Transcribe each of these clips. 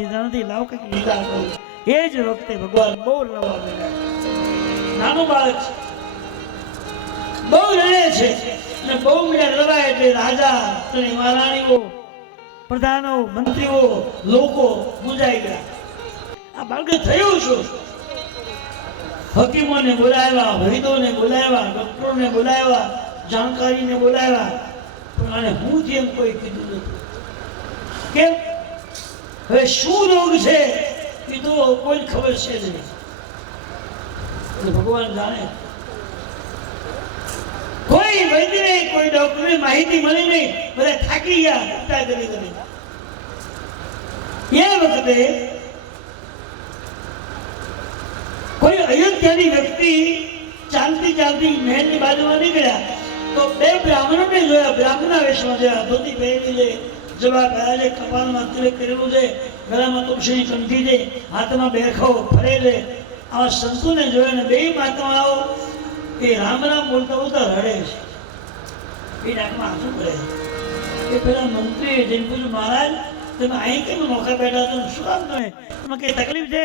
દીધા નથી, લાવ કંઈક લીલા કરું. એ જ વખતે ભગવાન બહુ રડવા માંડ્યા. નાનું બાળક છે, બહુ રડે છે અને બહુ મીડા રડવા એટલે રાજા અને મહારાણીઓ, પ્રધાનો, મંત્રીઓ, લોકો મૂંઝાઈ ગયા. આ બાળકે થયું શું? હકીમોને બોલાવ્યા, વૈદોને બોલાવ્યા, ડોક્ટરોને બોલાવ્યા, જાણકારીને બોલાવ્યા, પણ આને હું જેમ કોઈ કીધું નથી. કેમ? હવે શું રોગ છે એ તો કોઈ ખબર છે જ નહીં. ભગવાન જાણે. કોઈ વૈદ્યને, કોઈ ડોક્ટરને માહિતી મળી નહીં. બધા થાકી ગયા ઉલટા કરી કરી. એ વખતે કોઈ અયોધ્યાની વ્યક્તિ ચાલતી ચાલતી મહેલની બાજુમાં નીકળ્યા તો બે બ્રાહ્મણોને જોયા. બ્રાહ્મણના વેશમાં જોયા, ધોતી પહેરેલી છે, જવા ગયા છે, કપાળમાં તિલક કરેલું છે, ગળામાં તુલસીની કંઠી છે, હાથમાં બેરખો ફરે છે. આવા સંતોને જોયા ને બે મહાત્માઓ એ રામ રામ બોલતા બોલતા રડે છે. એ નાકમાં આંસુ કરે છે. એ પેલા મંત્રીએ જઈને પૂછ્યું, મહારાજ તમે અહીં કેમ નોખા બેઠા છો? શું કામ તમે? એમાં કઈ તકલીફ છે?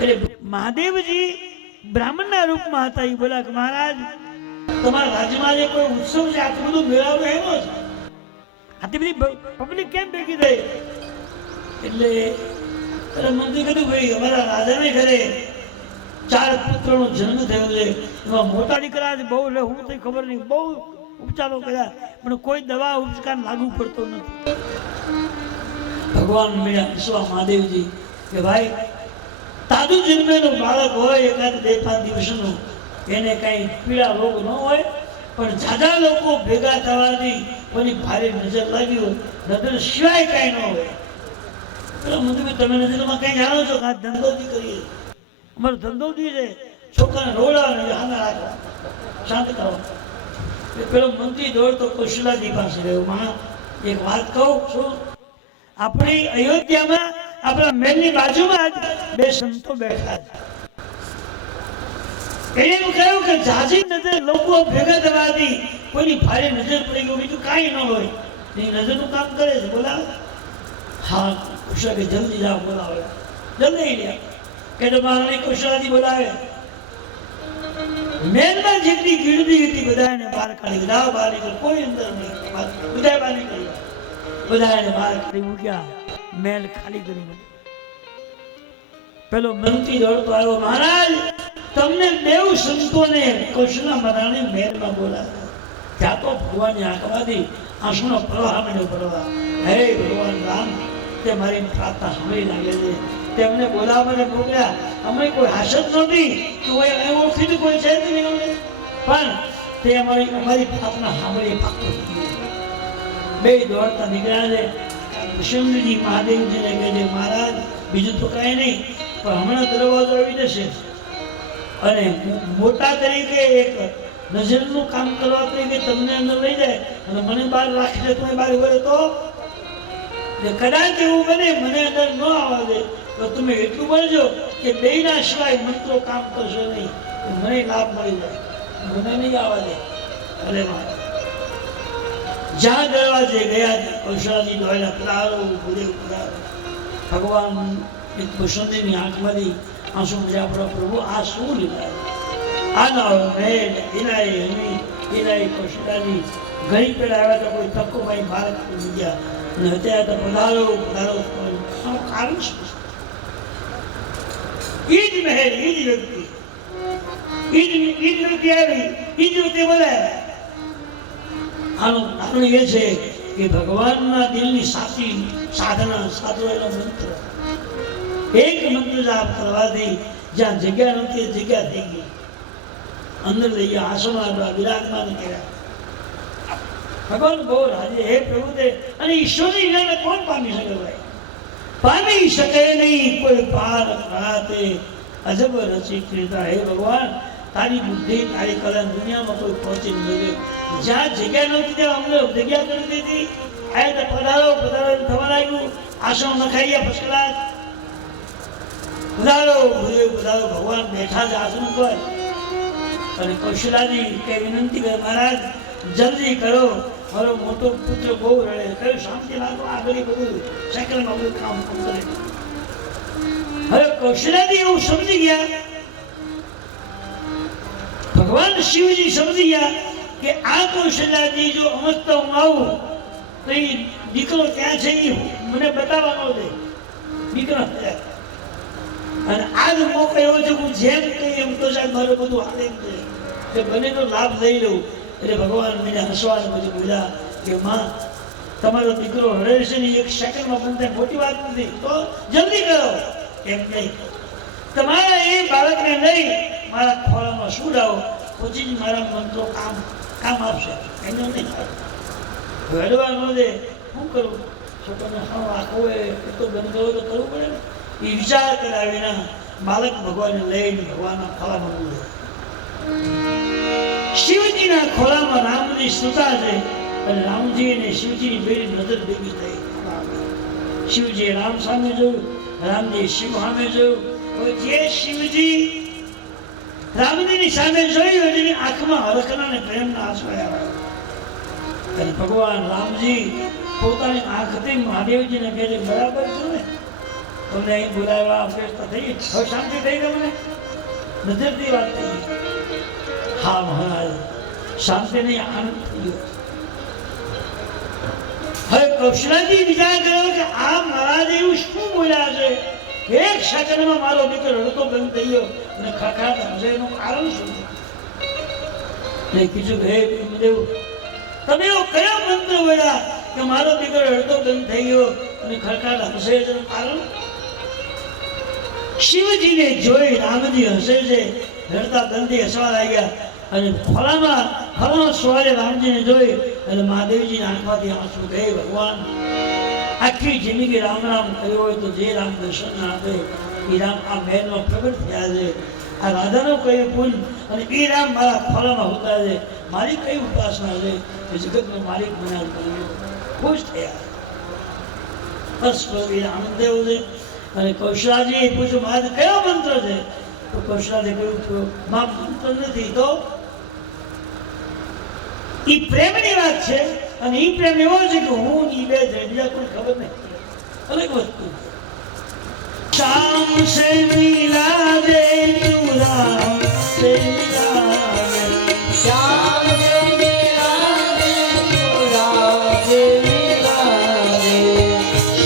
એટલે મહાદેવજી બ્રાહ્મણના રૂપમાં હતા. એ બોલા કે મહારાજ તમારા રાજ્યમાં જે કોઈ ઉત્સવ છે, આટલું બધું મેળાવડો એનો છે, આટલી બધી પબ્લિક કેમ ભેગી થઈ? એટલે મંત્રી કીધું, ભાઈ અમારા રાજાને ઘરે 4 પુત્રનો જન્મ થયો છે. એમાં મોટા દીકરા બહુ, એટલે હું તો ખબર નહીં, બહુ ઉપચારો કર્યા પણ કોઈ દવા ઉપચાર લાગુ પડતો નથી. ભગવાન મળ્યા વિશ્વા મહાદેવજી કે ભાઈ તાજું જન્મેલું બાળક હોય, એકાદ 2-5 દિવસનું, એને કઈ પીડા રોગ ન હોય, પણ જાજા લોકો ભેગા થવાથી કોની ભારે નજર લાગી હોય, નજર સિવાય કઈ ન હોય. મંત્રી તમે નજરમાં કઈ જાણો છો? આ ધંધોથી કરીએ, અમારો ધંધોથી છે, છોકરાને રોડાવે, હાના રાખવા, શાંત કરવા. પેલો મંત્રી દોડતો કૌશલાજી પાસે રહ્યો. માં એક વાત કહું છું, આપણી અયોધ્યામાં આપણા મહેલની બાજુમાં જ 2 સંતો બેઠા છે. એમ કહ્યું કે જાજી નજર લોકો ભેગા થવાથી કોઈની ભારે નજર પડી ગયું, બીજું કાંઈ ન હોય. એ નજરનું કામ કરે છે. બોલાવે? હા. કુશળ કે જલ્દી જાઓ, બોલાવે. જલ્દી ગયા કે તો મહારાણી કુશળાજી બોલાવે. મહેલમાં જેટલી ગીરદી હતી બધાને બહાર કાઢી. લાવ બહાર નીકળ, કોઈ અંદર નહીં, બધા બહાર નીકળી. બધાને બહાર કાઢી મૂક્યા, મહેલ ખાલી કરી મૂક્યો. પેલો મંત્રી દોડતો આવ્યો, મહારાજ તમને 2 સંતોને કૌશલા મહારાણી મહેલમાં બોલાવે. ત્યાં તો ભગવાનની આંખમાંથી આંસુનો પ્રવાહ માંડ્યો પડવા. હે ભગવાન રામ, તે મારી પ્રાર્થના સાંભળી લાગે છે, તેમને બોલાવવાને મોકલ્યા. અમે કોઈ હાસત નહોતી, કોઈ ઓળખીતું કોઈ છે જ નહીં અમને, પણ તે અમારી પ્રાર્થના સાંભળી પાકું. 2 દોડતા નીકળ્યા છે. કૃષ્ણજી મહાદેવજીને કહે છે, મહારાજ બીજું તો કાંઈ નહીં, પણ હમણાં દરવાજો આવી જશે અને મોટા તરીકે એક નજરનું કામ કરવા તરીકે તમને અંદર લઈ જાય અને મને બહાર રાખી દે, તમે બહાર હોય તો કદાચ એવું બને મને અંદર ન આવવા દે તો તમે એટલું બોલજો કે 2 ના સિવાય મંત્રો કામ કરશો નહીં, મને લાભ મળી જાય, મને નહીં આવવા દે. અરે જ્યાં દરવાજે ગયા કૌશલાજી દોડ્યા, પધારો ગુરુદેવ પધારો. ભગવાન એક કુસુમની આંખમાંથી આંસુ મળ્યા. પ્રભુ આ શું લીધા? આના મહેલ એનાય હમી એનાય કૌશલાજી ઘણી પેલા આવ્યા તો કોઈ તકો ભાઈ બહાર કાઢી ગયા અને અત્યારે તો પધારો પધારો. આનું કારણ શું? ઈ જ મહેલ, ઈ જ વ્યક્તિ, ઈ જ વ્યક્તિ આવી, ઈ જ વ્યક્તિ બોલાયા. આનું કારણ એ છે કે ભગવાનના દિલની સાચી સાધના, સાધવેલો મંત્ર. એક મંત્ર જાપ કરવાથી જ્યાં જગ્યા નહોતી જગ્યા થઈ ગઈ. અંદર લઈ ગયા, આસનમાં વિરાજમાન કર્યા. ભગવાન બહુ રાજી. હે પ્રભુ તે અને ઈશ્વરની ઈચ્છાને કોણ પામી શકે? ભાઈ પામી શકે નહીં કોઈ. પાર રાતે અજબ રચી ક્રિતા. હે ભગવાન તારી બુદ્ધિ તારી કલા દુનિયામાં કોઈ પહોંચી નથી. જ્યાં જગ્યા નહોતી ત્યાં અમને જગ્યા કરી દીધી. આ તો પધારો પધારો થવા લાગ્યું. આસન નખાઈ ગયા, ફર્સ્ટ ક્લાસ. પધારો પધારો. ભગવાન બેઠા જ આસન પર. અને કૌશલાજી કે વિનંતી કરે, મહારાજ જલ્દી કરો, મારો મોટો પુત્ર બહુ રડે, કયું શાંતિ લાગો આગળ બધું સાયકલમાં બધું કામ કરે. હવે કૌશલ્યાજી એવું સમજી ગયા, ભગવાન શિવજી સમજી ગયા કે આ કૌશલ્યાજી જો અમસ્તા હું આવું તો એ દીકરો ક્યાં છે એ મને બતાવવાનો દે દીકરો. અને આજ મોકો એવો છે હું જેમ કહી એમ તો સાહેબ મારે બધું હાલે એમ છે કે બનેનો લાભ લઈ લઉં. એટલે ભગવાન મને હસવાને બધું બોલ્યા કે માં તમારો દીકરો રડે છે ને એક સેકન્ડમાં બનતે મોટી વાત નથી, તો જલ્દી કરો. એમ નહીં, તમારા એ બાળકને લઈ મારા ખોળામાં સુડાવો, પછી જ મારા મંત્રો કામ આપશે. એમને નહીં રડવા ન દે, શું કરું છોકરાને હા આખો એ તો બંધ કરો તો કરવું પડે ને. એ વિચાર કરાવીને બાળક ભગવાનને લઈને ભગવાનના ખોળામાં મૂકે. શિવજીના ખોળામાં રામજી સુતા છે અને રામજી અને શિવજીની બેની નજર ભેગી થઈ. શિવજીએ રામ સામે જોયું, રામજી શિવ સામે જોયું. જે શિવજી રામજીની સામે જોયું એની આંખમાં હરખના અને પ્રેમના આંસુ આવ્યા. અને ભગવાન રામજી પોતાની આંખથી મહાદેવજીને કહે છે બરાબર છું ને, તમને અહીં બોલાવ્યા અભ્યસ્ત થઈ હવે શાંતિ થઈ તમને નજરથી વાત થઈ. હા મહારાજ શાંતિ નહીં આનંદ થઈ ગયો. હવે કૌશલ્યાજી વિચાર કર્યો કે આ મહારાજ એવું શું બોલ્યા છે, એક સેકન્ડમાં મારો દીકરો રડતો બંધ થઈ ગયો અને ખખડાટ હશે, એનું કારણ શું છે? મેં કીધું હે દેવ તમે એવો કયો મંત્ર બોલ્યા કે મારો દીકરો રડતો બંધ થઈ ગયો અને ખખડાટ હશે, એનું કારણ? શિવજીને જોઈ રામજી હસે છે, રડતા બંધી હસવા લાગ્યા અને ખોળામાં સવારે રામજીને જોઈ એટલે મહાદેવજીના આંખમાંથી આંસુ ગયે. ભગવાન આખી જિંદગી રામ રામ કર્યો હોય તો જે રામ દર્શન ના આપે એ રામ આ મહેલમાં પ્રગટ થયા છે. આ રાધાનો કયું પુલ અને એ રામ મારા ખોળામાં હોતા છે. મારી કઈ ઉપાસના છે કે જગતનો માલિક બનાવ કર્યો. ખુશ થયા, બસ એ આનંદ એવો છે. અને કૌશલ્યાજીએ પૂછ્યું મહારાજ કયો મંત્ર છે? તો કૌશલ્યાજીએ કહ્યું માં મંત્ર નથી, તો એ પ્રેમની વાત છે. અને એ પ્રેમ એવો છે કે હું ઈ બે છે, બીજા કોઈ ખબર નહીં, અલગ વસ્તુ. શામ સે મિલા દે તું રામ સે મિલા દે, શામ સે મિલા દે તું રામ સે મિલા દે,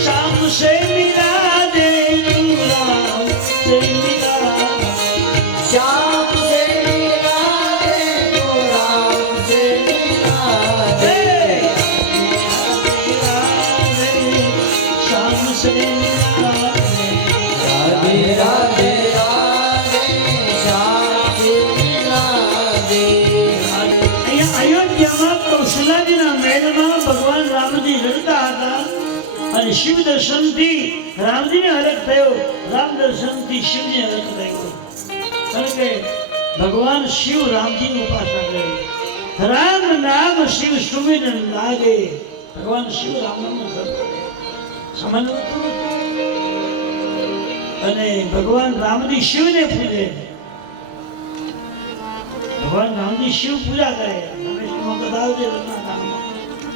શામ સે મિલા દે તું રામ સે મિલા દે, શામ સે મિલા દે તું રામ સે મિલા દે, शाम से राधे राधे राधे श्याम से राधे. અયોધ્યામાં કૌશલ્યાજીના મહેલમાં ભગવાન રામજી રડતા હતા અને શિવ દર્શનથી રામજીને હરખ થયો, રામ દર્શનથી શિવજીને હરખ થયો. કારણ કે ભગવાન શિવ રામજીની ઉપાસના કરે. રામ નામ શિવ સુમિર લાગે. ભગવાન શિવ રામ નામનો જપ કરે સામાન્ય. અને ભગવાન રામજી શિવને પૂજે. ભગવાન રામજી શિવ પૂજા કરે. રામેશ્વરમાં બધા આવજે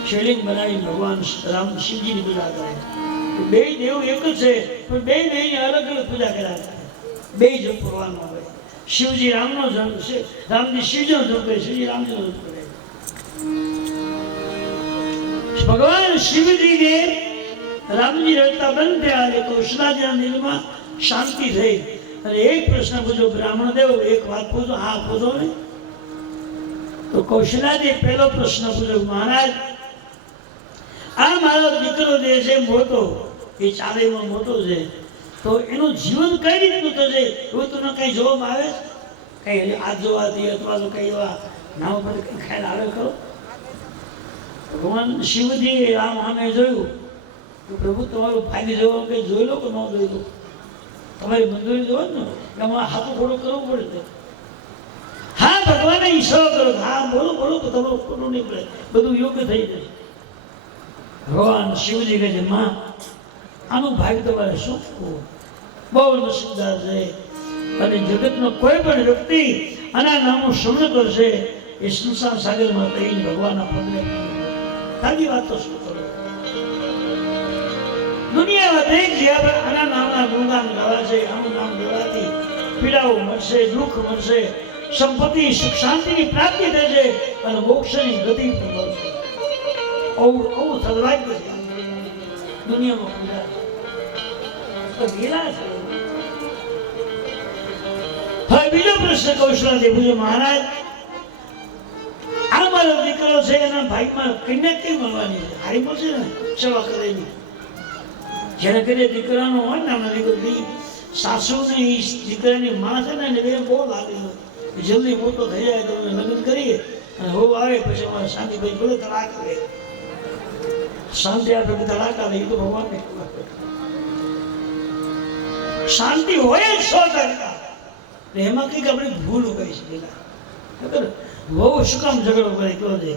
શિવલિંગ બનાવી ભગવાન રામ શિવજીની પૂજા કરે. બે દેવ એક જ છે પણ બે દેવની અલગ અલગ પૂજા કર્યા કરે. બે જપ કરવાનું આવે. શિવજી રામનો જપ છે, રામજી શિવજીનો જપ કરે, શિવજી રામજીનો જપ કરે. ભગવાન શિવજીને રામજી રડતા બંધ થયા અને કૌશલ્યાજીના દિલમાં શાંતિ થઈ. અને એક પ્રશ્ન પૂછ્યો બ્રાહ્મણ દેવ, એક વાત પૂછો. હા પૂછો ને. તો કૌશલ્યાજીએ પહેલો પ્રશ્ન પૂછ્યો મહારાજ આ મારો દીકરો જે છે મોટો, એ ચાલેમાં મોટો છે, તો એનું જીવન કઈ રીતનું થશે એવું તમને કઈ જોવામાં આવે? કઈ હાથ જોવાથી અથવા તો કઈ એવા નામ પર કઈ ખ્યાલ આવે ખરો? ભગવાન શિવજીએ રામ સામે જોયું કે પ્રભુ તમારું ભાગ્ય જોવા કઈ જોઈ લો કે ન જોઈ લો, તમારી મંજૂરી જોવો ને કે અમારે હાથું થોડું કરવું પડે. હા ભગવાને ઈશારો કરો, હા બોલો બોલો તો તમારું ખોટું નીકળે, બધું યોગ્ય થઈ જાય. ભગવાન શિવજી કહે છે માં આનું ભાગ્ય તમારે શું કરવું? બહુ નસીબદાર છે. અને જગતનો કોઈ પણ વ્યક્તિ આના નામનું શ્રવણ કરશે એ સંસાર સાગરમાં તરીને ભગવાનના પગને ખાલી વાત તો શું કરો? દુનિયામાં દરેક જગ્યા પર આના નામના ગુણગાન ગાવા છે, આનું નામ લેવાથી પીડાઓ મળશે, દુઃખ મળશે, સંપત્તિ સુખ શાંતિની પ્રાપ્તિ થશે અને મોક્ષની ગતિ પણ મળશે. આવું સદભાગ્ય છે દુનિયામાં પૂજા તો ગેલા છે. હવે બીજો પ્રશ્ન કૌશલાથી પૂછો, મહારાજ આ મારો દીકરો છે, એના ભાઈમાં કન્યા કેમ મળવાની છે? હારી મળશે ને સેવા કરેલી. જ્યારે કરે દીકરાનો હોય ને આમના દીકરી સાસુ ને દીકરાની માં છે ને બે બહુ લાગે જલ્દી મોટો થઈ જાય તો લગ્ન કરીએ અને હો આવે પછી અમારે શાંતિભાઈ બોલે તલાક આવે, શાંતિ આપે કે તલાક આવે એ તો ભગવાનને ખબર. શાંતિ હોય 100%. એમાં કંઈક આપણે ભૂલ ઉગાઈ છે ખબર? બહુ શું કામ ઝઘડો કરે કહો દે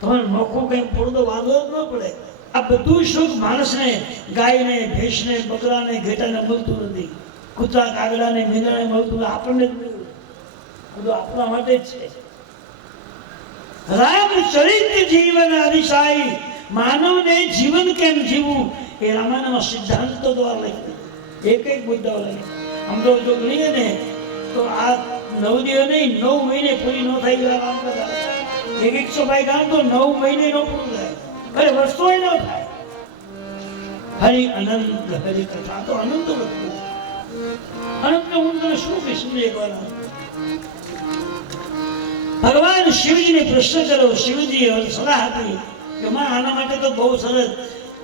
તમારે નોખો કઈ પડદો વાંધો જ ન પડે. આ બધું સુખ માણસને, ગાયને, ભેંસને, બકરાને, ઘેટાને મળતું નથી. કૂતરા, કાગડાને, મીંડાને મળતું આપણને જ મળ્યું. બધું આપણા માટે જ છે. રામચરિત જીવન અતિશાયી, માનવને જીવન કેમ જીવવું એ રામાયણમાં સિદ્ધાંતો દ્વારા લખ્યું. એક એક મુદ્દાઓ લખ્યા. આમ તો જો ગણીએ ને તો આ 9 દિવસ નહીં 9 મહિને પૂરી ન થાય એવા કામ કરતા. 100 કામ તો 9 મહિને ન પૂરું થાય, અરે વર્ષોય ન થાય. હરિ અનંત હરિ કથા તો અનંત વસ્તુ. અનંત હું તને શું કહીશ એકવાના. ભગવાન શિવજીને પ્રશ્ન કર્યો, શિવજીએ સલાહ આપી કે માં આના માટે તો બહુ સરસ,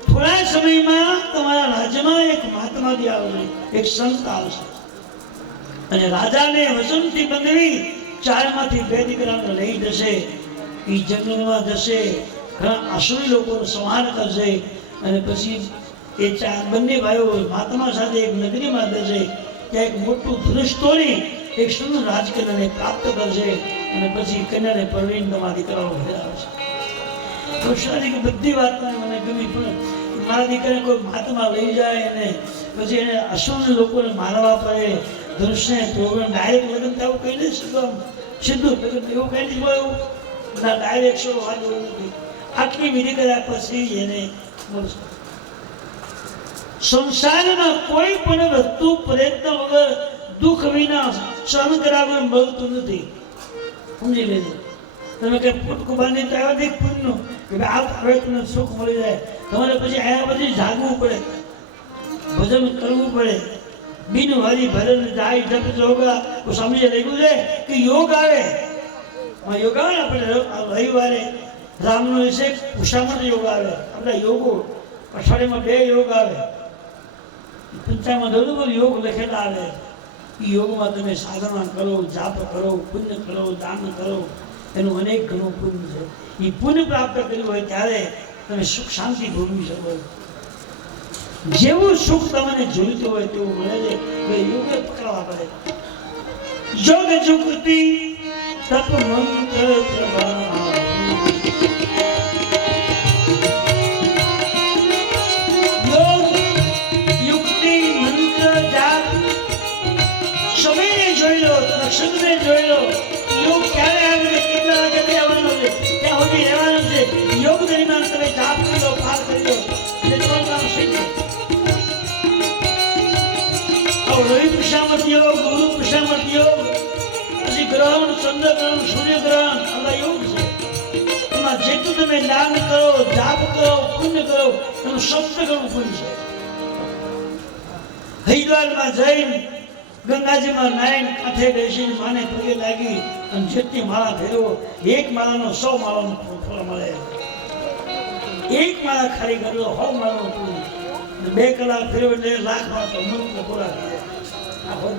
થોડા સમયમાં તમારા રાજ્યમાં એક મહાત્માજી આવશે, એક સંત આવશે અને રાજાને વસંતથી બંધવી 4 માંથી 2 દીકરાને લઈ જશે, એ જંગલમાં જશે, ઘણા આસુરી લોકોનો સંહાર કરશે અને પછી એ બંને ભાઈઓ મહાત્મા સાથે એક નગરીમાં જશે, ત્યાં એક મોટું ધનુષ તોડી એક સુંદર રાજકન્યાને પ્રાપ્ત કરશે અને પછી કન્યાને પરવીને તમારા દીકરાઓ ઘરે આવશે. કૃષ્ણજી બધી વાત મને ગમી, પણ મારા દીકરાને કોઈ મહાત્મા લઈ જાય અને પછી એને અસુર લોકોને મારવા પડે, ધનુષને પ્રોગ્રામ ડાયરેક્ટ લગ્ન થવું કઈ નહીં, સીધું એવું કઈ નહીં બોલું ના, ડાયરેક્ટ શો વાત નથી. આટલી વિધિ કર્યા પછી એને મળશે. સંસારમાં કોઈ પણ વસ્તુ પ્રયત્ન વગર દુઃખ વિના સહન કરાવવા મળતું નથી. સમજી લેજો. તમે કઈ ફૂટકું બાંધી તો આવ્યા દેખ પૂરનું કે આ હવે તમને સુખ મળી જાય. તમારે પછી આયા પછી જાગવું પડે, ભજન કરવું પડે. બિન હરી ભરન જાય જપ જોગા. સમજે લખ્યું છે કે યોગ આવે, યોગ આવે ને આપણે રવિવારે રામનો વિશે ઉષામણ યોગ આવે. આપણા યોગો અઠવાડિયામાં 2 યોગ આવે, 55 યોગ લખેલા આવે. એ યોગમાં તમે સાધના કરો, જાપ કરો, પુણ્ય કરો, દાન કરો, એનું અનેક ઘણું પુણ્ય છે. એ પુણ્ય પ્રાપ્ત કર્યું હોય ત્યારે તમે સુખ શાંતિ ભોગવી શકો. જેવું સુખ તમને જોઈતું હોય તેવું મળે છે. યોગ પકડવા પડે. જોગ જુક્તિ તપ મંત્ર પ્રભાવ, યોગ યુક્તિ મંત્ર જાપ સમયને જોઈ લો, નક્ષત્રને જોઈ લો. યોગ ક્યારે આવે છે, કેટલા વાગે આવવાનો છે, ત્યાં સુધી રહેવાનો છે. યોગ દરમિયાન તમે જાપ કરી લો, પાર કરી લો, એટલે તમારું કામ સિદ્ધ. રવિ પુષામત યોગ, ગુરુ પુષામત યોગ, પછી ગ્રહણ, ચંદ્રગ્રહણ, સૂર્યગ્રહણ, આવા યોગ છે. એમાં જેટલું તમે દાન કરો, જાપ કરો, પુણ્ય કરો, એનું 7 ગણું પુણ્ય છે. હરિદ્વારમાં જઈને ગંગાજીમાં નારાયણ કાંઠે બેસીને માને પગે લાગી અને જેટલી માળા ફેરવો, 1 માળાનો 100 માળાનો ફળ મળે. 1 માળા ખાલી કર્યો 100 માળાનો પુણ્ય. 2 કલાક ફેરવો એટલે 1 લાખ માળા મનુષ્ય પૂરા કરે. આ હોય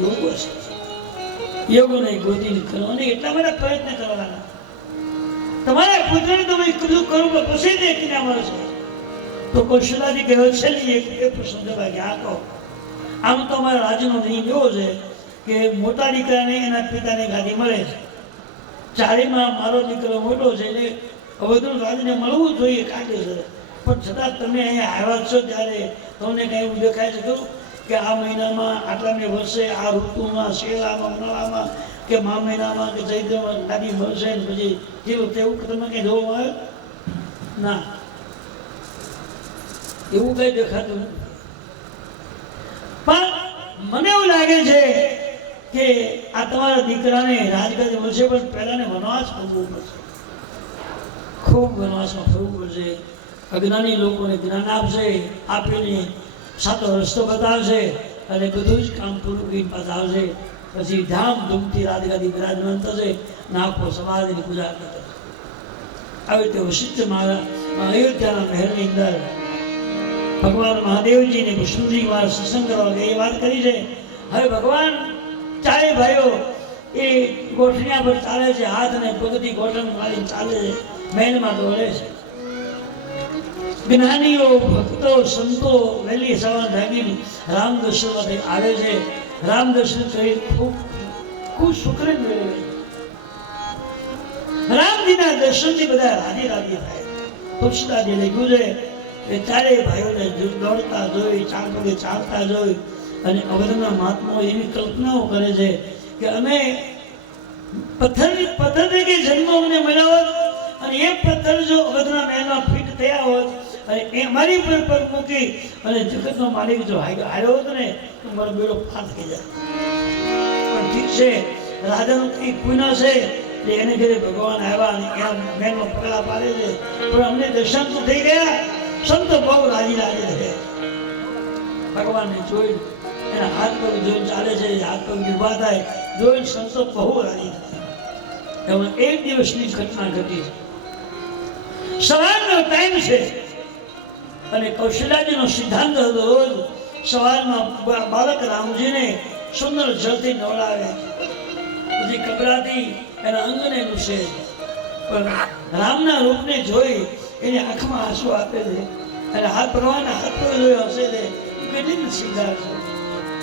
યોગો છે. યોગોને ગોતીને કરો અને એટલા બધા પ્રયત્ન કરવાના. તમારા પુત્રને તમે કીધું કરું કે પછી જ એકના મળશે. તો કૌશલાજી કહેવાય છેલ્લી એક પ્રશ્ન કે આ કહો. આમ તો અમારા રાજ્યનો નિયમ એવો છે કે મોટા દીકરાને એના પિતાની ગાદી મળે છે. 4માં મારો દીકરો મોટો છે એટલે અવધૂત રાજને મળવું જોઈએ કાયદેસર. પણ છતાં તમે અહીંયા આવ્યા છો ત્યારે તમને કંઈ એવું દેખાય છે કે આ મહિનામાં આટલાને વર્ષે આ ઋતુમાં શિયાળામાં ઉનાળામાં કે મા મહિનામાં કે ચૈત્રમાં ગાડી મળશે ને પછી જેવું તેવું તમે કંઈ જોવામાં આવે ના, એવું કઈ દેખાતું નથી. પણ મને એવું લાગે છે કે આ તમારા દીકરાને રાજગાદી મળશે, પણ પહેલાને વનવાસ કરવું પડશે, ખૂબ વનવાસમાં ફરવું પડશે. અજ્ઞાની લોકોને જ્ઞાન આપશે, આપીને સાચો રસ્તો બતાવશે અને બધું જ કામ પૂરું કરીને પાછા આવશે. પછી ધામધૂમથી રાજગાદી બિરાજમાન થશે, નાખો સમાજની પૂજા કરશે. આવી રીતે વશિષ્ઠ મહારાજ અયોધ્યાના મહેલની અંદર ભગવાન મહાદેવજીને વિષ્ણુજી મહારાજ સત્સંગ કરવા ગયા એ વાત કરી છે. હવે ભગવાન ચારે ભાઈઓ એ ગોઠણિયા પર ચાલે છે, હાથ અને પગથી ગોઠણ મારી ચાલે છે, મહેલમાં દોડે છે. જ્ઞાનીઓ ભક્તો સંતો વહેલી સવાર જાગીને રામ દર્શન માટે આવે છે. રામ દર્શન કરી ખૂબ ખૂબ સુખ મેળવે. રામજીના દર્શનથી બધા રાજી રાજી થાય. તુલસીદાસજી લખ્યું છે કે ચારેય ભાઈઓને દોડતા જોઈ, ચાર પગે ચાલતા જોઈ અને અવધના મહાત્માઓ એવી કલ્પનાઓ કરે છે કે અમે પથ્થરને કે જન્મ અમને મળ્યો હોત અને એ પથ્થર જો અવધના મહેલમાં ફિટ થયા હોત અને એ મારી પર પગ મૂકી અને જગતનો માલિક જો હાર્યો હોત ને તો મારો બેડો પાર થઈ જાય. પણ ઠીક છે, રાજાનું કંઈ પુણ્ય છે એટલે એને ઘરે ભગવાન આવ્યા અને એના મહેલમાં પગલા પાડે છે. પણ અમને દર્શન તો થઈ ગયા, સંતો બહુ રાજી રાજી રહે. ભગવાનને જોઈ એના હાથ પગ જોઈને ચાલે છે, હાથ પગ ઊભા થાય જોઈને સંતો બહુ રાજી થાય. એમાં એક દિવસની ઘટના ઘટી છે. સવારનો ટાઈમ છે અને કૌશલ્યાજીનો સિદ્ધાંત હતો રોજ સવારમાં બાળક રામજીને સુંદર જળથી નવડાવે, પછી કપડાથી એના અંગને લૂછે. પણ રામના રૂપને જોઈ એની આંખમાં આંસુ આપે છે અને હાથ ભરવાના હાથ પગ જોઈ હસે છે. કેટલી સિદ્ધાંત છે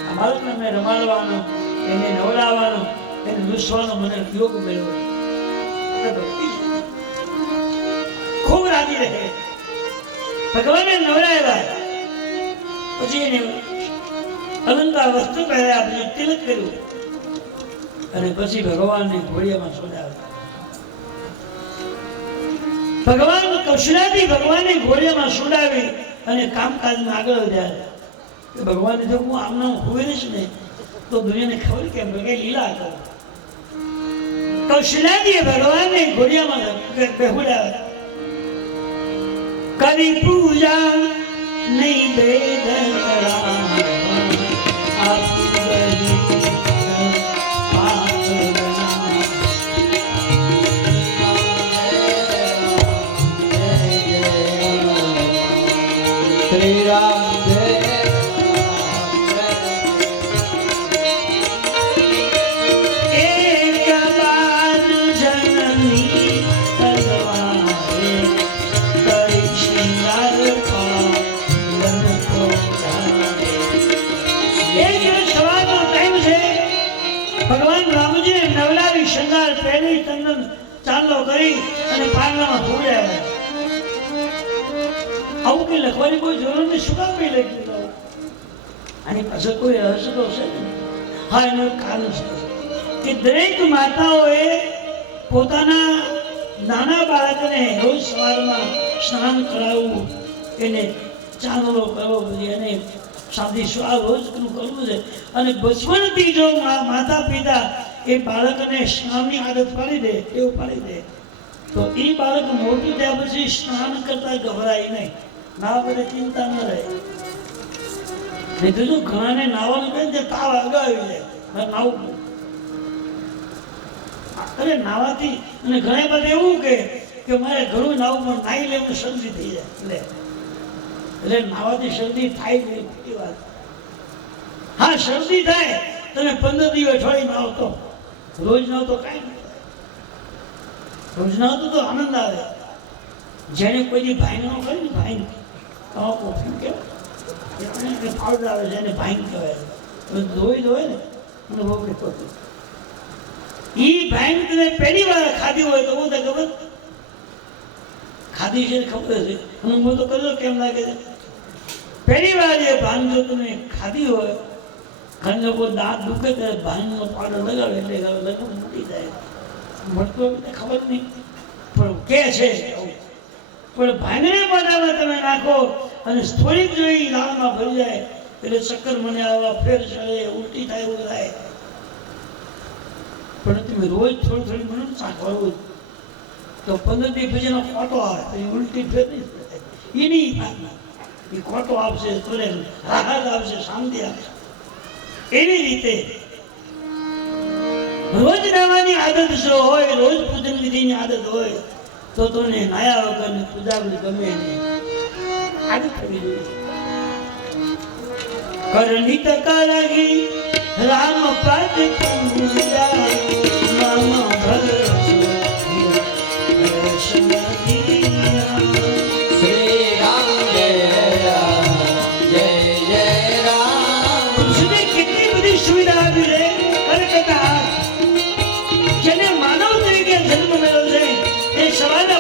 આ બાળકને મેં રમાડવાનો, એને નવડાવવાનો, એને લૂછવાનો મને યોગ મળ્યો. ખૂબ રાજી રહે. ભગવાને નવડાવ્યા, પછી એને અલંકાર વસ્તુ પહેર્યા, પછી તિલક કર્યું અને પછી ભગવાનને ઘોડિયામાં સોડાવ્યા. ભગવાન કૌશલ્યાથી ભગવાનને ઘોડિયામાં સોડાવી અને કામકાજમાં આગળ વધ્યા. ભગવાને જો હું આમના હોઈશ ને તો દુનિયાને ખબર કેમ કે લીલા કરો. કૌશલ્યાજીએ ભગવાનને ઘોડિયામાં બેહુડાવ્યા. કરી પૂજા નહીં વેદ શ્રી રામ ભગવાન રામજીને નવલાવી શણગાર પહેરી ચંદન ચાંદલો કરી અને પાંગલામાં ધોળ્યા. આવું કઈ લખવાની કોઈ જરૂર નથી. શું કામ કઈ લખ્યું? આની પાછળ કોઈ રહસ્ય તો છે ને? હા, એનું કારણ છે કે દરેક માતાઓએ પોતાના નાના બાળકને રોજ સવારમાં સ્નાન કરાવવું, એને ચાંદલો કરવો, પછી એને સાદી શ્વાસ રોજ કરવું છે. અને બચપણથી જો માતા પિતા એ બાળકને સ્નાનની આદત પાડી દે, એવું પાડી દે, તો એ બાળક મોટું થયા પછી સ્નાન કરતા ગભરાય નહીં, નાવા માટે ચિંતા ન રહે. નહીં તો ઘણાને નાવાનું કહે છે તાવ આગળ આવી જાય, નાવું. અરે નાવાથી અને ઘણા બધા એવું કે મારે ઘણું નાવું પણ નાઈ લેવું શરદી થઈ જાય. એટલે નાવાથી શરદી થાય નહીં, ખોટી વાત. હા, શરદી થાય તમે 15 દિવસ અઠવાડિયે નાવ તો, રોજ નાવ તો કાંઈ નહીં. રોજ નાવ તો આનંદ આવે. જેને કોઈ ભાઈ ન કરે ને, ભાઈ કોફી કહેવાય, પાવડર આવે છે એને ભાઈ કહેવાય. ધોઈ ધોય ને મને બહુ કહેતો હતો. એ ભાઈ તમે પહેલી વાર ખાધી હોય તો હું ખબર ખાધી છે ખબર છે, હું તો કર્યો કેમ લાગે છે. પહેલી વાર એ ભાંગ જો તમે ખાધી હોય ઘણા લોકો દાંત દુખે ત્યારે ભાંગનો પાવડર લગાવે એટલે લગ્ન મૂકી જાય. મળતો ખબર નહીં પણ કે છે પણ ભાંગને પાડામાં તમે નાખો અને થોડીક જોઈ લાળમાં ભરી જાય એટલે ચક્કર મને આવવા ફેર ચડે ઉલટી થાય એવું થાય. પણ તમે રોજ થોડી થોડી મને ચાખવાનું તો 15 દિવસ પછીનો ખોટો આવે તો ઉલટી ફેર નહીં એની એ ખોટો આવશે તો રાહત આવશે શાંતિ આવશે. એવી રીતે રોજ નાવાની આદત જો હોય રોજ પૂજન વિધિની આદત હોય તો તમને નાયા વગર ને પૂજા ગમે નહીં આદત થવી જોઈએ. કરણી તકા લાગી રામ પાદ પૂજા નામ ભરસો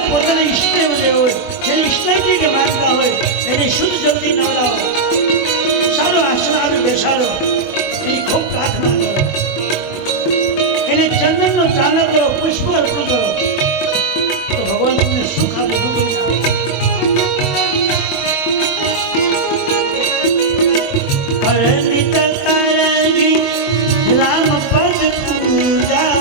પોતાના ઈષ્ટદેવ જે હોય જેને ઈષ્ટદેવ કે માનતા હોય એને શુદ્ધ જલ્દી નવડાવો, સારો આસન આવે બેસાડો, એની ખૂબ પ્રાર્થના કરો, એને ચંદનનો ચાંદલો કરો, પુષ્પ અર્પણ કરો તો ભગવાન તમને સુખ આપે દુઃખ નહીં આવે. રામ પદ પૂજા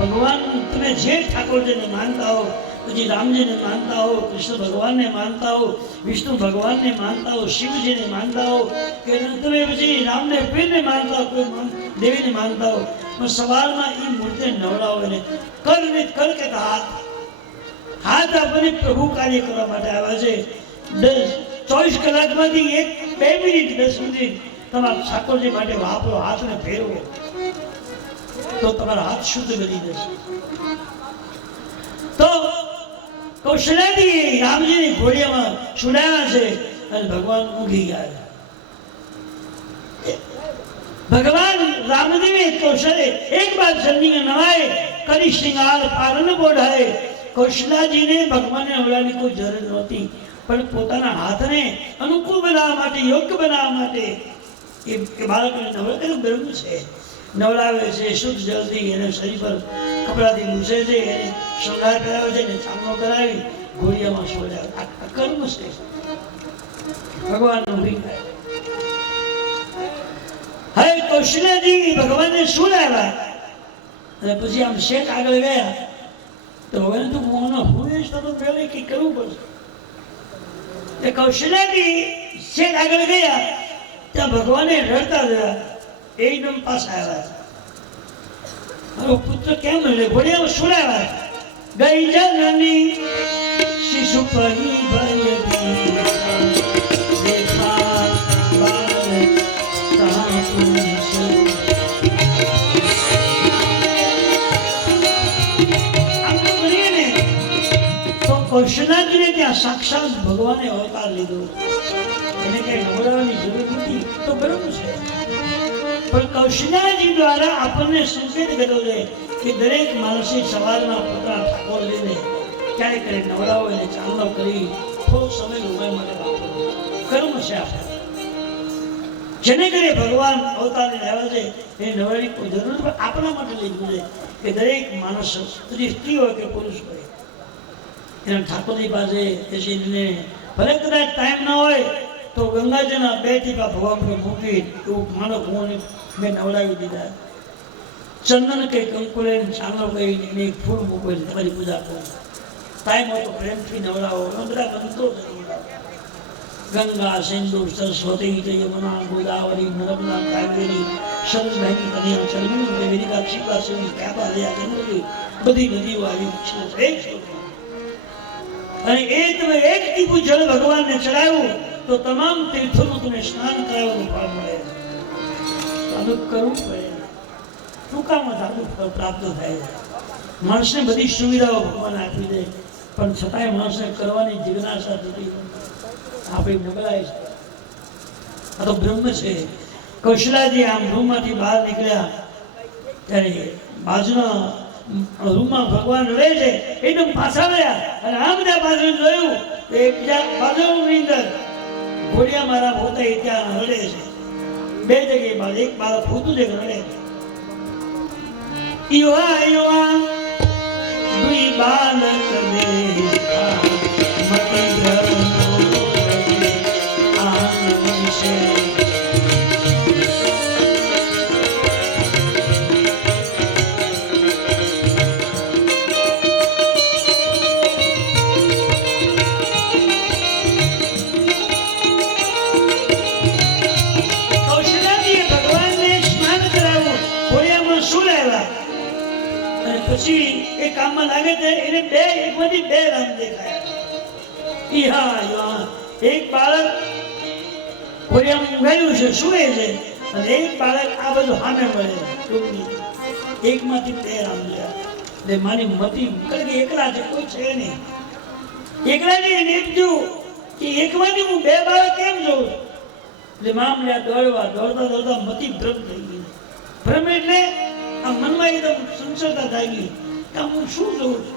ભગવાન તમે જે ઠાકોરજીને માનતા હો, પછી રામજીને માનતા હો, કૃષ્ણ ભગવાનને માનતા હો, વિષ્ણુ ભગવાનને માનતા હો, શિવજીને માનતા હો કે તમે પછી રામને પીરને માનતા હો, કોઈ દેવીને માનતા હો, પણ સવારમાં એ મૂર્તિને નવડાવો એને કર કે હાથ આપણને પ્રભુ કાર્ય કરવા માટે આવ્યા છે. 24 કલાકમાંથી 1-2 મિનિટ 10 મિનિટ તમારા ઠાકોરજી માટે વાપરો, હાથને ફેરવો તો તમારા હાથ શુદ્ધ બની જશે. તો કૌશલ્યાથી રામજીની ઘોડિયામાં સુડાયા છે અને ભગવાન ઊંઘી ગયા. ભગવાન રામદેવે કૌશલ્ય એક બાદ જલ્દી નવાય કરી શ્રૃંગાર પારન બોઢાય. કૌશલ્યાજીને ભગવાનને નવડાવવાની કોઈ જરૂર નહોતી, પણ પોતાના હાથને અનુકૂળ બનાવવા માટે, યોગ્ય બનાવવા માટે એ બાળકને નવડાવે બ્રહ્મ છે, નવડાવે છે શુદ્ધ જલ્દી, એને શરીર પર કપડાથી લૂછે છે, એને શૃંગાર કરાવે છે, એને ચાંદલો કરાવી ઘોડિયામાં સોડાવે. આ કર્મ છે ભગવાનનું વિજ્ઞાન. હવે કૌશલ્યાજી ભગવાનને શું લાવ્યા અને પછી આમ શેઠ આગળ ગયા તો ભગવાન તું મોહનો હુનેશ તો પહેલે કે કરવું પડશે. એ કૌશલ્યાજી શેઠ આગળ ગયા ત્યાં ભગવાને રડતા રહ્યા એકદમ પાછા આવ્યા. મારો પુત્ર કેમ લે ઘોડિયામાં સુડાવ્યા. ગઈ જનની શિશુ પરી ભય દેખા બાલ કહા પુરુષ. આમ તો કરીએ ને તો કૌશલ્યાજીને ત્યાં સાક્ષાત ભગવાને અવતાર લીધો. એને કઈ નવડાવવાની જરૂર નથી તો બરોબર છે, પણ કૌશલ્યાજી દ્વારા આપણને સંકેત કર્યો છે કે દરેક માણસે સવારમાં પોતાના ઠાકોરજીને ક્યારેક ક્યારેક નવડાવો એને ચાંદલો કરી થોડો સમય ઉભા માટે વાપરો. કર્મ છે આપણે જેને કરી ભગવાન અવતારને આવ્યા છે એને નવડાવવાની કોઈ જરૂર નથી, પણ આપણા માટે લીધું છે કે દરેક માણસ સ્ત્રી હોય કે પુરુષ હોય એના ઠાકોરજી પાસે બેસીને ભલે કદાચ ટાઈમ ના હોય તો ગંગાજીના 2 ટીપા ભગવાન પર મૂકી એવું માનો હું મેં નવડાવી દીધા. ચંદન કઈ કંકુલે ચાંદલો કઈ એની ફૂલ મૂકેલ તમારી પૂજા કરો. ટાઈમ હોય તો પ્રેમથી નવડાવો. બધા બંધો ગંગા સિંધુ સરસ્વતી યમુના ગોદાવરી નર્મદા કાવેરી સરસ્વતી કન્યા ચરણી વેદિકા ક્ષિપ્રા સિંધુ ક્યાપા દયા ચંદ્રકી બધી નદીઓ આવી છે. અને એ તમે એક ટીપું જળ ભગવાનને ચડાવ્યું તો તમામ તીર્થોનું તમે સ્નાન કરાવવાનું ફળ મળે. આનું કરવું પડે, ટૂંકામાં આનું ફળ પ્રાપ્ત થાય. માણસને બધી સુવિધાઓ ભગવાન આપી દે પણ છતાંય માણસને કરવાની જિજ્ઞાસા થતી આપણે નબળાય છે. આ તો બ્રહ્મ છે. કૌશલાજી આમ રૂમમાંથી બહાર નીકળ્યા ત્યારે બાજુના રૂમમાં ભગવાન રહે છે એકદમ પાછા રહ્યા અને આ બધા બાજુ જોયું તો એક બાજુની અંદર ઘોડિયા મારા પોતે ત્યાં રડે છે બે જગ્યાએ બાજુ એક બાળક પોતું છે રડે યુવા યુવા દુઈ બાલક દેખા મતિ ધર્મો આનંદ છે પછી એ કામમાં લાગે છે એને એકમાંથી બે રામ દેખાયા એક બાળક ઘોડિયામાં ઊંઘાયું છે સુવે છે અને એક બાળક આ બધું સામે મળે એકમાંથી બે રામ જોયા એટલે મારી મતી કારણ કે એકલા છે કોઈ છે નહીં એકલા નહીં એક જોઉં કે એકમાંથી હું બે બાળક કેમ જોઉં એટલે મામલ્યા દોડવા દોડતા દોડતા મતી ભ્રમ થઈ ગઈ ભ્રમ એટલે આ મનમાં એકદમ સંશયતા થઈ ગઈ કે હું શું જોઉં છું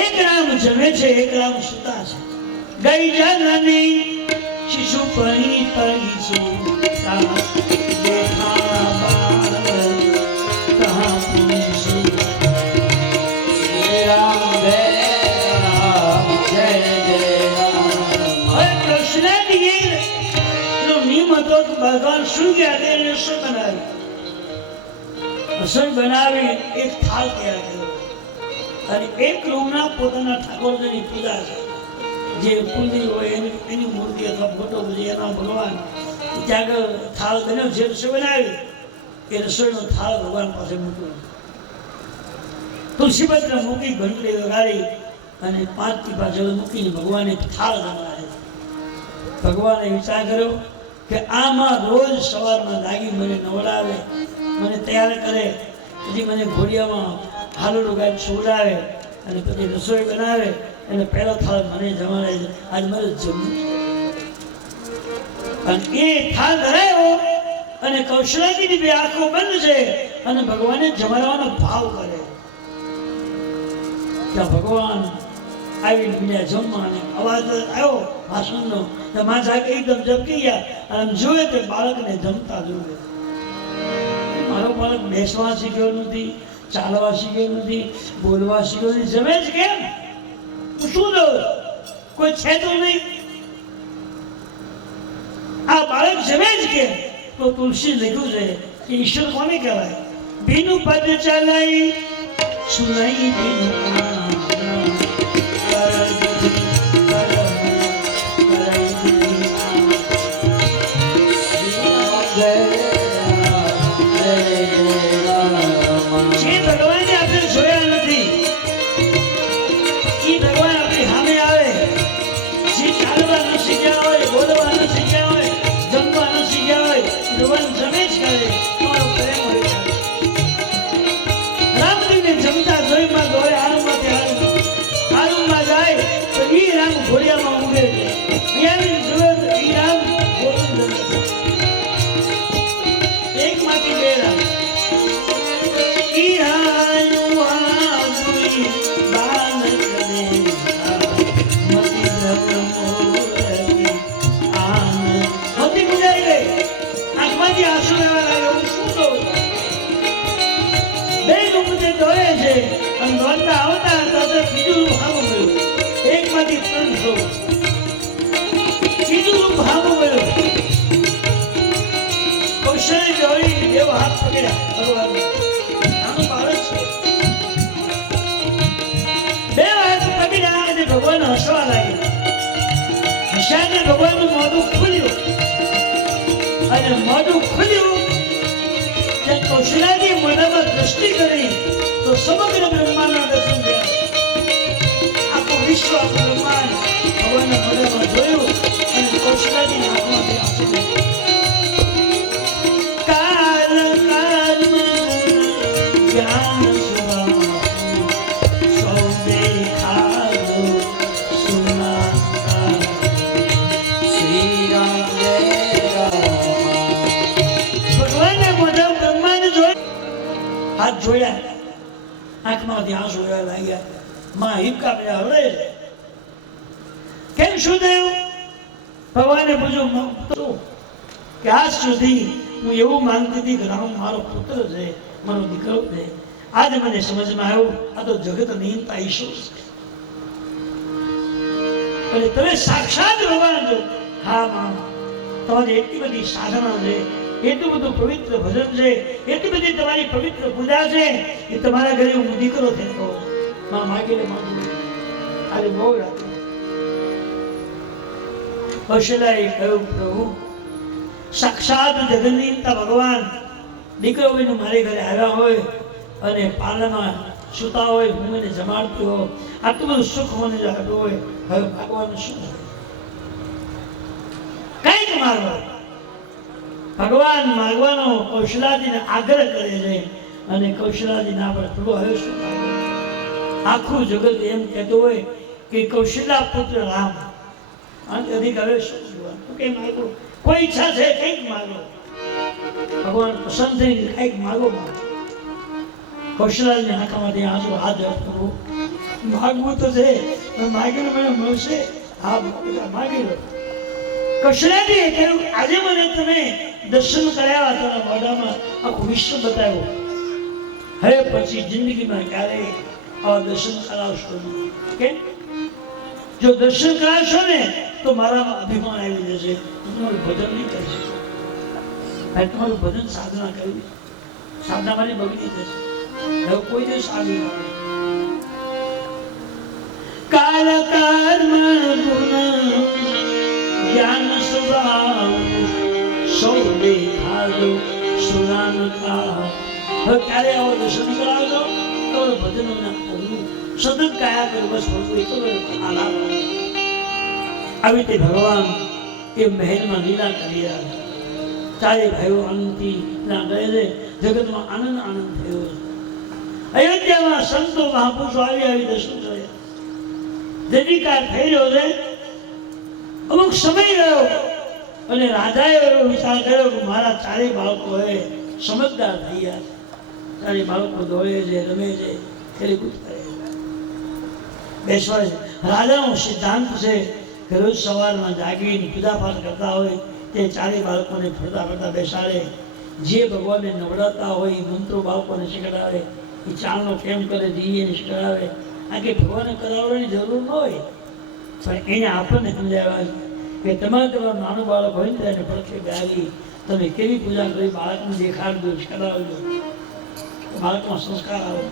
એક રામ જમે છે એક રામ સુતા છે ગઈ જનની શિશુ પરી પરી સુતા દેખા બાળ કહા પુરુષ શ્રી રામ જય રામ જય જય રામ હરે કૃષ્ણ ની નો નિયમ હતો કે ભગવાન શું ગયા તેને શું બનાવ્યું રસોઈ બનાવી એક થાળ તૈયાર કર્યો અને એક રૂમના પોતાના ઠાકોરજીની પૂજા છે જે કુલદેવી હોય એની મૂર્તિ અથવા ફોટો એના ભગવાન ત્યાં આગળ થાળ બન્યો જે રસોઈ બનાવી એ રસોઈનો થાળ ભગવાન પાસે મૂક્યો તુલસીપત્ર મૂકી ઘંટડી વગાડી અને 5 ટીપા જળ મૂકીને ભગવાને થાળ જમાડે ભગવાને વિચાર કર્યો કે આમાં રોજ સવારમાં લાગી મને નવડાવે મને તૈયાર કરે પછી મને ઘોડિયામાં હાલુડું ગાય સુવડાવે અને પછી રસોઈ બનાવે અને પહેલો થાળ મને જમાડે છે આજ મારે જમવું અને એ થાળ ધરાયો અને કૌશલાજીની બે આંખો બંધ છે અને ભગવાને જમાડવાનો ભાવ કરે ત્યાં ભગવાન આવી બીજા જમવા અને અવાજ આવ્યો ભાષણનો તો માં જાગે એકદમ ઝબકી ગયા અને જોયે તે બાળકને જમતા જોયે મારો બાળક બેસવા શીખ્યો નથી ચાલવા શીખ્યો નથી બોલવા શીખ્યો નથી જમે જ કેમ શું દઉં કોઈ છે તો નહીં આ બાળક જમે જ કેમ તો તુલસી લખ્યું છે કે ઈશ્વર કોને કહેવાય ભીનું પદ ચલાઈ સુનાઈ ભીનું ઘોડિયામાં ઉડે છે એકમાંથી બે રામ આંખમાંથી આંસુ લેવા લાગે શું કહું બે રૂપથી દોડે છે અને દોડતા આવતા હતા બીજું રૂપ હામું મળ્યું એકમાંથી 300 બીજું રૂપ હામું મળ્યું કૌશલ્ય દોડી દેવ હાથ પકડ્યા ભગવાન નાનું બાળક છે બે હાથ પકડ્યા અને ભગવાન હસવા લાગ્યા હસ્યા ભગવાનનું મોઢું ખુલ્યું અને મોઢું ખુલ્યું ત્યાં કૌશલ્યાની મોઢામાં દ્રષ્ટિ કરી તો સમગ્ર બ્રહ્માંડના દર્શન થયા આખું વિશ્વ આખું બ્રહ્માંડ ભગવાનના મોઢામાં જોયું અને કૌશલ્યાની આંખમાંથી આંસુ કાલ કાલમાં જ્ઞાન સૌ દેખાયો સુના શ્રી રામ જય રામ જોયા, આંખમાંથી આંસુ વહેવા લાગ્યા. માં હિપકા પડ્યા, હળે કેમ શું થયું? ભગવાને પૂછ્યું કે આજ સુધી હું એવું માનતી હતી કે રામ મારો પુત્ર છે, મારો દીકરો છે. આજે મને સમજમાં આવ્યું આ તો જગત નિયંતા ઈશ્વર છે. અને તમે સાક્ષાત ભગવાન છો. હા માં, તમારી એટલી બધી સાધના છે, એટલું બધું પવિત્ર ભજન છે, એટલી બધી તમારી પવિત્ર પૂજા છે કે તમારા ઘરે હું દીકરો થતો માં માગીને માંગુ. આજે બહુ રાત કૌશલ્યાએ કહ્યું, પ્રભુ સાક્ષાત જગન્નાથ ભગવાન દીકરો બનીને મારે ઘરે આવ્યા હોય અને પાલનમાં સૂતા હોય, હું મને જમાડતી હોય, આટલું બધું સુખ મને આપ્યું હોય, હવે ભાગવાનું શું? કઈક માગો. ભગવાન માગવાનો કૌશલાજીને આગ્રહ કરે છે અને કૌશલાજી ના પડે. પ્રભુ હવે શું માગો? આખું જગત એમ કહેતું હોય કે કૌશલ્યા પુત્ર રામ, અને અધિક હવે શું જોવાનું? કઈ માગો? કોઈ ઈચ્છા છે કઈક માગો. ભગવાન પસંદ થઈ કઈક માગો. કૌશલાજીની આંખમાંથી આંસુ હાથ ધરતું, માગવું તો છે પણ માગીને મને મળશે. હા માગી લો. કૌશલાજીએ કહ્યું, આજે મને તમે દર્શન કર્યા, તારા મોઢામાં આખું વિશ્વ બતાવ્યું, હવે પછી જિંદગીમાં ક્યારેય આવા દર્શન કરાવશો નહીં. કેમ? જો દર્શન કરાવશો ને તો મારામાં અભિમાન આવી જશે, તમારું ભજન નહીં કરી શકો. તમારું ભજન સાધના કરવી, સાધના મારી બગડી જશે. હવે કોઈ દિવસ આવી ના કાલ કર્મ ગુણ જ્ઞાન સ્વભાવ સૌ દેખાજો સુરાન કા. હવે ક્યારે આવો દર્શન કરાવજો તો ભજન સતત કયા કરો, બસ આલાપ. આવી રીતે ભગવાન એ મહેલમાં લીલા કરી રહ્યા. ચારે ભાઈઓ આનંદથી ના રહે છે. જગતમાં આનંદ આનંદ થયો છે. અયોધ્યામાં સંતો મહાપુરુષો આવી દર્શન કર્યા. જયકાર થઈ રહ્યો છે. અમુક સમય રહ્યો અને રાજાએ એવો વિચાર કર્યો કે મારા ચારેય બાળકો હવે સમજદાર થઈ ગયા છે. ચારે બાળકો દોડે છે, રમે છે, ખેલકૂદ કરે છે, બેસવા છે. રાજાનો સિદ્ધાંત છે કે રોજ સવારમાં જાગીને પૂજાપાઠ કરતા હોય તે ચારેય બાળકોને ફરતા ફરતા બેસાડે. જે ભગવાનને નવડાતા હોય એ મંત્રો બાળકોને શીખડાવે. એ ચાલનો કેમ કરે એ એને શીખડાવે. આ કે ભગવાનને કરાવવાની જરૂર ન હોય, પણ એને આપણને સમજાવ્યા કે તમારે તમારું નાનું બાળક હોય ને તેને પડખે બેહાડી તમે કેવી પૂજા કરી બાળકને દેખાડજો, શીખડાવજો, બાળકમાં સંસ્કાર આવે.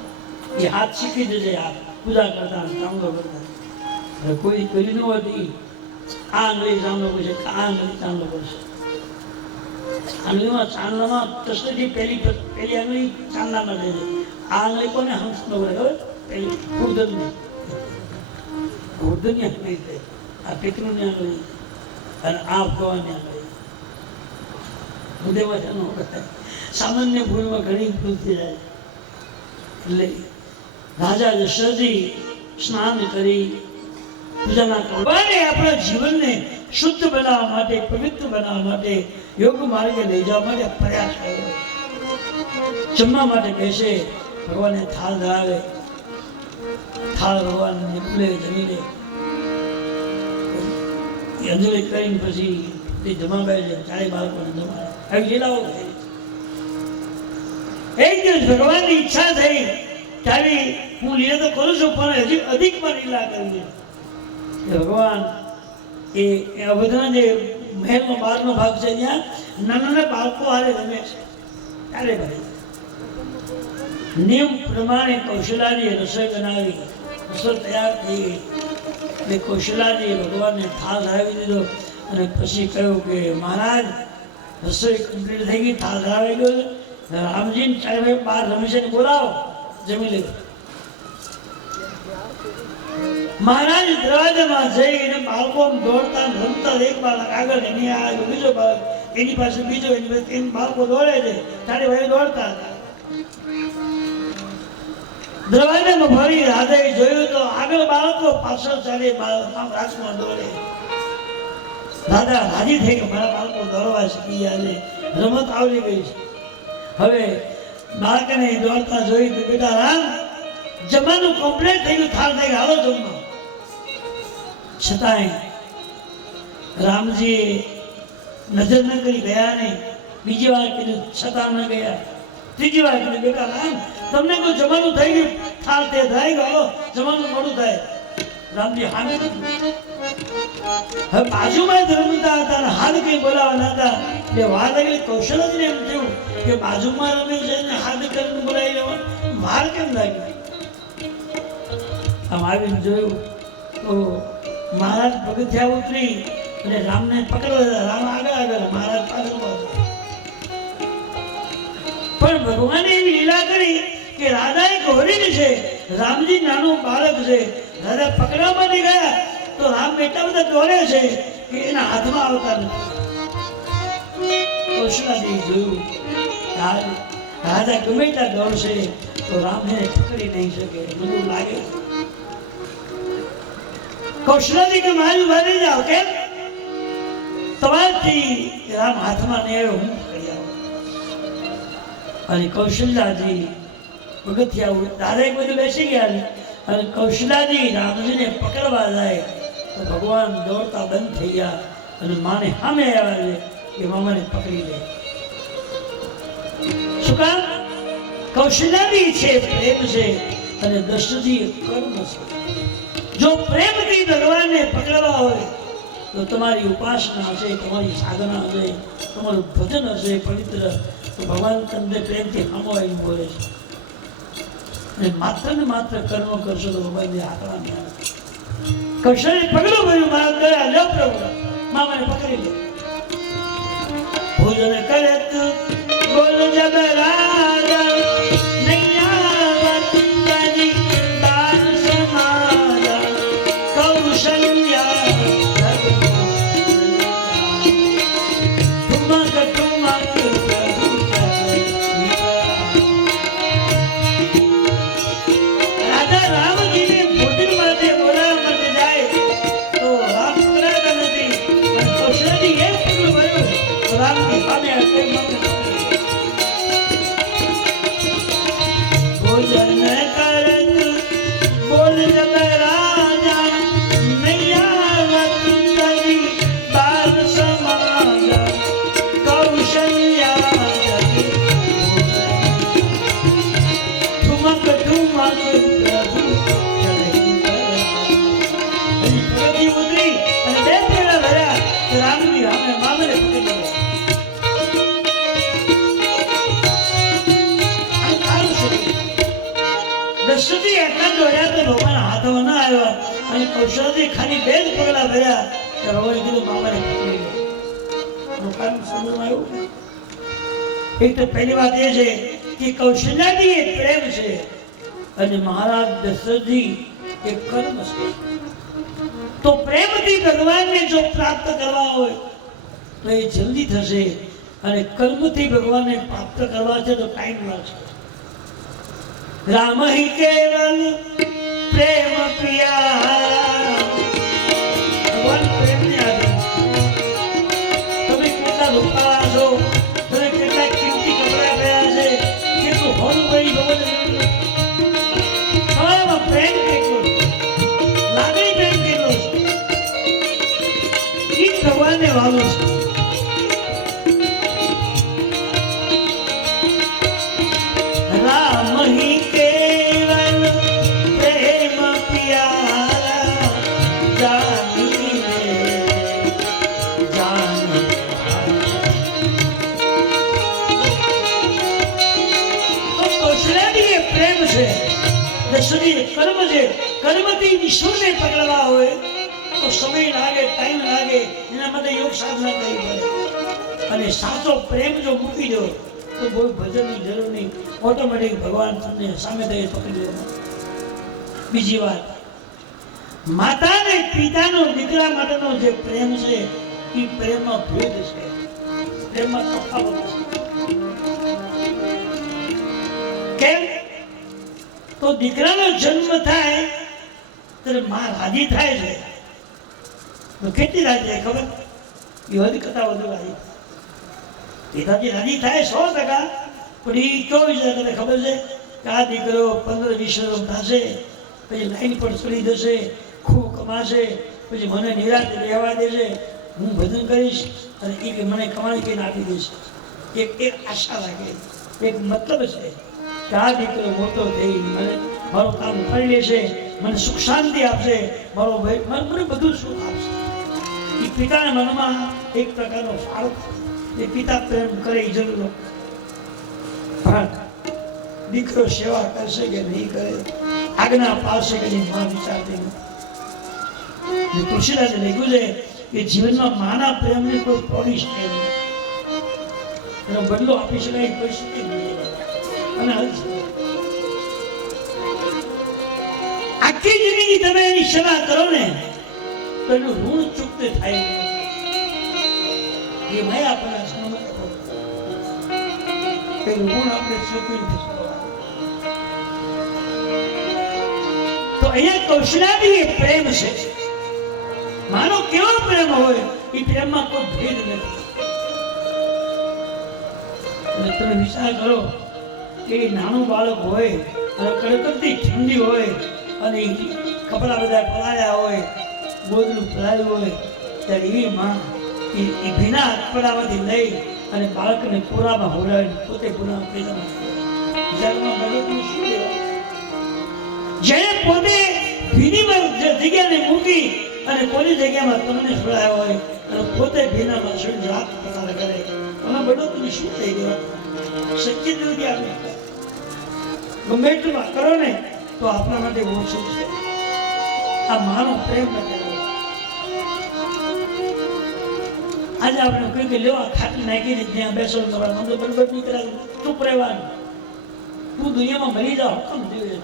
એ હાથ શીખી જશે. આ પૂજા કરતા ચાંદલો કરતા કોઈ કરી ન હોતી આ આંગળી ચાંદલો કરશે, આ આંગળી ચાંદલો કરશે. આંગળીમાં ચાંદલામાં કૃષ્ણજી પહેલી આંગળી ચાંદલામાં લે છે. આ આંગળી કોને હંસનો કરે ખબર? પેલી ગોર્ધનની આંગળી છે. આ પિતૃની આંગળી અને આ ભગવાનની આંગળી. હૃદયમાં તેનો સામાન્ય ભૂલમાં ઘણી ભૂલ થઈ જાય. એટલે રાજા દશરથજી સ્નાન કરી પૂજાના કરવાને આપણા જીવનને શુદ્ધ બનાવવા માટે, પવિત્ર બનાવવા માટે, યોગ માર્ગે લઈ જવા માટે પ્રયાસ કર્યો. જમવા માટે બેસે, ભગવાનને થાળ ધરાવે. થાળ ભગવાન નિપલે જમી લે. અંજલિ કરીને પછી તે જમા બેસે, ચારે બાળકોને જમાડે. આવી લીલાઓ થઈ. એક દિવસ ભગવાનની ઈચ્છા થઈ ત્યારે હું લીલા તો કરું છું પણ હજી અધિકમાં લીલા કરવી. ભગવાન એ બધા જે મહેલનો બહારનો ભાગ છે ત્યાં નાના બાળકો હારે રમે છે. ત્યારે ભાઈ નિયમ પ્રમાણે કૌશલાજીએ રસોઈ બનાવી. રસોઈ તૈયાર થઈ ગઈ એટલે કૌશલાજીએ ભગવાનને થાળ ધરાવી દીધો અને પછી કહ્યું કે મહારાજ રસોઈ કમ્પ્લીટ થઈ ગઈ, થાળ ધરાવી ગયો. રામજીને ચારે ભાઈ બહાર રમે છે બોલાવો, જમી લે. મહારાજ દરવાજામાં જઈને બાળકો દોડતા રમતા, એક બાળક આગળ એની આગળ બીજો બાળક એની પાસે બીજો, એની બાળકો દોડે છે. ચારે ભાઈ દોડતા હતા. દરવાજામાં ભરી રાજાએ જોયું તો આગળ બાળકો, પાછળ ચારે રાજમાં દોડે. રાજા રાજી થઈ કે મારા બાળકો દોડવા શીખી ગયા છે, રમત આવડી ગઈ છે. હવે બાળકને દોડતા જોઈ તો બેટા રામ જમવાનું કમ્પ્લીટ થઈ ગયું, થાળ થઈ ગયો, હાલો જમવા. છતાંય રામજી નજર ન કરી, ગયા નહીં. બીજી વાર કીધું, છતાં ન ગયા. ત્રીજી વાર કીધું, બેટા રામ તમને કોઈ જમવાનું થઈ ગયું, થાળ તે થઈ ગયો, હાલો જમવાનું મોડું થાય. રામજી હામે હવે બાજુમાં રમતા હતા ને હાથ કઈ બોલાવાના હતા એટલે વાર લાગી. કૌશલ્યને એમ થયું કે બાજુમાં રમે છે ને હાથ કરીને બોલાવી લેવા, વાર કેમ લાગી? આમ આવીને જોયું તો મહારાજ પગથિયા ઉતરી અને રામને પકડવા, રામ આગળ આગળ, મહારાજ પાછળ પાછળ. પણ ભગવાને એવી લીલા કરી કે રાધા એક હોરીને છે, રામજી નાનું બાળક છે. રાધા પકડવા માટે ગયા તો રામ એટલા બધા દોડે છે કે એના હાથમાં આવતા નથી. કૌશલાજી જોયું રાધા ગમે એટલા દોડશે તો રામને પકડી નહીં શકે, બધું લાગે. કૌશલાજી કે મારી ભારી જાઓ, કેમ? તમારથી રામ હાથમાં નહીં આવ્યો, હું પકડી આવું. અને કૌશલ્યાજી પગથિયા દાદા એક બધું બેસી ગયા અને કૌશલ્યાજી રામજીને પકડવા જાય તો ભગવાન દોડતા બંધ થઈ ગયા અને માને સામે આવ્યા કે મામાને પકડી લે. શું કામ? કૌશલ્યાજી છે પ્રેમ છે અને દશરથજી કર્મ છે. જો પ્રેમથી ભગવાનને પકડવા હોય તો તમારી ઉપાસના હશે, તમારી સાધના હશે, તમારું ભજન હશે પવિત્ર, તો ભગવાન તમને પ્રેમથી સામો આવીને બોલે છે. અને માત્ર ને માત્ર કર્મ કરશો તો ભગવાનને આંકડા નહીં આવે. કૌશલ્ય પકડો ભર્યું, મારા દયા લો પ્રભુ, મામાને પકડી લે. ભોજન કરે તું બોલ જબ રાજા નૈયા વંદની દાન સમાજા કૌશલ્યા ઠુમક ઠુમક દશરથજી એટલા દોડ્યા તો ભગવાન હાથમાં ના આવ્યા અને કૌશલ્યજી ખાલી બે જ પગલા ભર્યા તો ભગવાને કીધું મામાને પકડી લે. લોકોને સમજમાં આવ્યું. એક તો પહેલી વાત એ છે કે કૌશલ્યાજી એ પ્રેમ છે અને મહારાજ દશરથજી એ કર્મ છે. તો પ્રેમથી ભગવાનને જો પ્રાપ્ત કરવા હોય તો એ જલ્દી થશે અને કર્મથી ભગવાનને પ્રાપ્ત કરવા છે તો ટાઈમ લાગશે. राम ही केवल प्रेम पिया भगवान प्रेम ने आदे તમે કેટલા રૂપા છો, તમે કેટલા કિંમતી કપડા પહેર્યા છે, કેટલું હોનું ભાઈ ભગવાન તમારામાં પ્રેમ કેટલો, લાગણી પ્રેમ કેટલો છે, એ ભગવાનને વાલું છે. राम ही केवल प्रेम प्यारा जानी जान तो कौशल्य प्रेम છે, દશરથજી કર્મ છે. કર્મથી ઈશ્વરને પકડવા હોય તો સમય લાગે, ટાઈમ લાગે, એના માટે યોગ સાધના કરવી પડે. અને સાચો પ્રેમ જો મૂકી દો તો કોઈ ભજનની જરૂર નહીં, ઓટોમેટિક ભગવાન તમને સામે થઈ પકડી લેવા. બીજી વાત, માતા અને પિતાનો દીકરા માટેનો જે પ્રેમ છે એ પ્રેમમાં ભેદ છે, પ્રેમમાં તફાવત છે. કેમ? તો દીકરાનો જન્મ થાય ત્યારે માં રાજી થાય છે તો કેટલી રાજી થાય ખબર? એ હદ કરતા વધુ રાજી. પિતાજી રાજી થાય 100%, પણ એ કેવો વિચાર કરે ખબર છે કે આ દીકરો 15-20 વર્ષ થશે, પછી લાઈન પર ચડી જશે, ખૂબ કમાશે, પછી મને નિરાંતે રહેવા દેશે, હું ભજન કરીશ અને એ મને કમાણી કરીને આપી દેશે. એક આશા લાગે, એક મતલબ છે કે આ દીકરો મોટો થઈ મને મારું કામ કરી લેશે, મને સુખ શાંતિ આપશે, મારો મને બધું સુખ આપશે. એ પિતાના મનમાં એક પ્રકારનો ફાળો, એ પિતા પ્રેમ કરે એ જરૂર, પણ દીકરો સેવા કરશે કે નહીં કરે, આજ્ઞા પાળશે કે નહીં, માં વિચારતી નથી. તુલસીદાસે લખ્યું છે કે જીવનમાં માના પ્રેમની કોઈ પોલિશ નહીં, એનો બદલો આપી શકાય એ પરિસ્થિતિ નહીં. અને આખી જિંદગી તમે એની સેવા કરો ને તો એનું ઋણ ચૂકતે થાય એ મેં આપણા સમય એનું ઋણ આપણે ચૂકવી નથી. તો અહીંયા કૌશલાદી એ પ્રેમ છે. માનો કેવો પ્રેમ હોય એ પ્રેમમાં કોઈ ભેદ નથી. અને તમે વિચાર કરો કે નાનું બાળક હોય અને કડકડતી ઠંડી હોય અને કપડા બધા પલાળ્યા હોય, ગોદડું પલાળ્યું હોય, ત્યારે એ માં એ ભીના કપડામાંથી લઈ અને બાળકને પૂરામાં હોડાવીને પોતે પૂરામાં પેલામાં વિચારમાં બાળકનું શું લેવા, જેને પોતે ભીની જગ્યાને મૂકી અને કોની જગ્યામાં તમને છોડાયા હોય અને પોતે ભીનામાં છોડી રાત પસાર કરે, એમાં બધો તમે શું થઈ ગયો? શક્ય જ નથી. આપણે ગમે એટલું કરો ને તો આપણા માટે ઓછું છે. આ માનો પ્રેમ નથી. આજે આપણે કહ્યું કે લેવા ખાટલી નાખીને ત્યાં બેસો તમારા મને બરોબર નહીં કરાય, ચૂપ રહેવાનું, તું દુનિયામાં મરી જાઓ, કેમ જોઈએ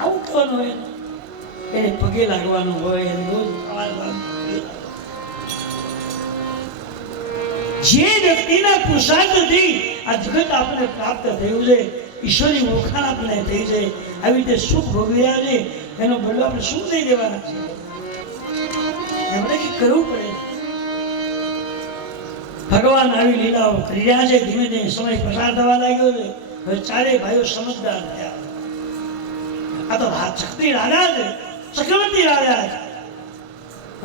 આવું કહેવાનું હોય, એને પગે લાગવાનું હોય, એને રોજ જે વ્યક્તિના પુરુષાર્થથી આ જગત આપણે પ્રાપ્ત થયું છે, ઈશ્વરની ઓળખાણ આપણે થઈ છે, આવી રીતે સુખ ભોગવી રહ્યા છે, એનો બદલો આપણે શું દઈ દેવાના છે? એમણે કંઈક કરવું પડે. ભગવાન આવી લીલાઓ કરી રહ્યા છે. ધીમે ધીમે સમય પસાર થવા લાગ્યો છે. હવે ચારેય ભાઈઓ સમજદાર થયા. આ તો શક્તિ રાજા છે, ચક્રવર્તી રાજા છે.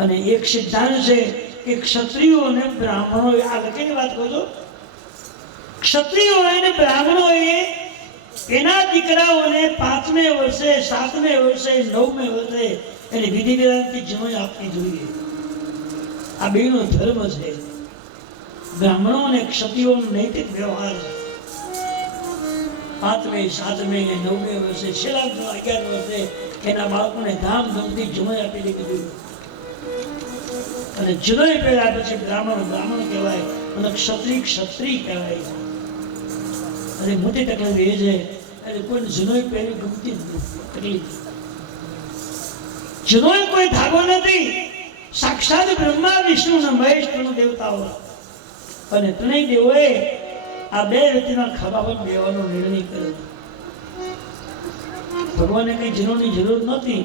અને એક સિદ્ધાંત છે કે ક્ષત્રિયો અને બ્રાહ્મણો, આ લખીને વાત કહો છો, ક્ષત્રિયો અને બ્રાહ્મણોએ એના દીકરાઓને 5મે વર્ષે, 7મે વર્ષે, 9મે વર્ષે એને વિધિ વિધાનથી જમાઈ આપવી જોઈએ. આ બેનો ધર્મ છે. બ્રાહ્મણો અને ક્ષત્રિયોનો નૈતિક વ્યવહાર છે. 5મે, 7મે, 9મે વર્ષે, છેલ્લા 11 વર્ષે એના બાળકોને ધામધૂમથી જમાઈ આપી દેવી જોઈએ. અને જનોય પહેલા પછી બ્રાહ્મણ કહેવાય અને ક્ષત્રિય કહેવાય. અને મોટી તકલીફ એ છે એટલે કોઈ જનોય પહેરી ગમતી નથી. જનોય કોઈ ધાગો નથી. સાક્ષાત બ્રહ્મા, વિષ્ણુ અને મહેશ દેવતાઓ અને ત્રણેય દેવોએ આ બે વ્યક્તિના ખભા પર બેવાનો નિર્ણય કર્યો. ભગવાને કઈ જનોની જરૂર નહોતી,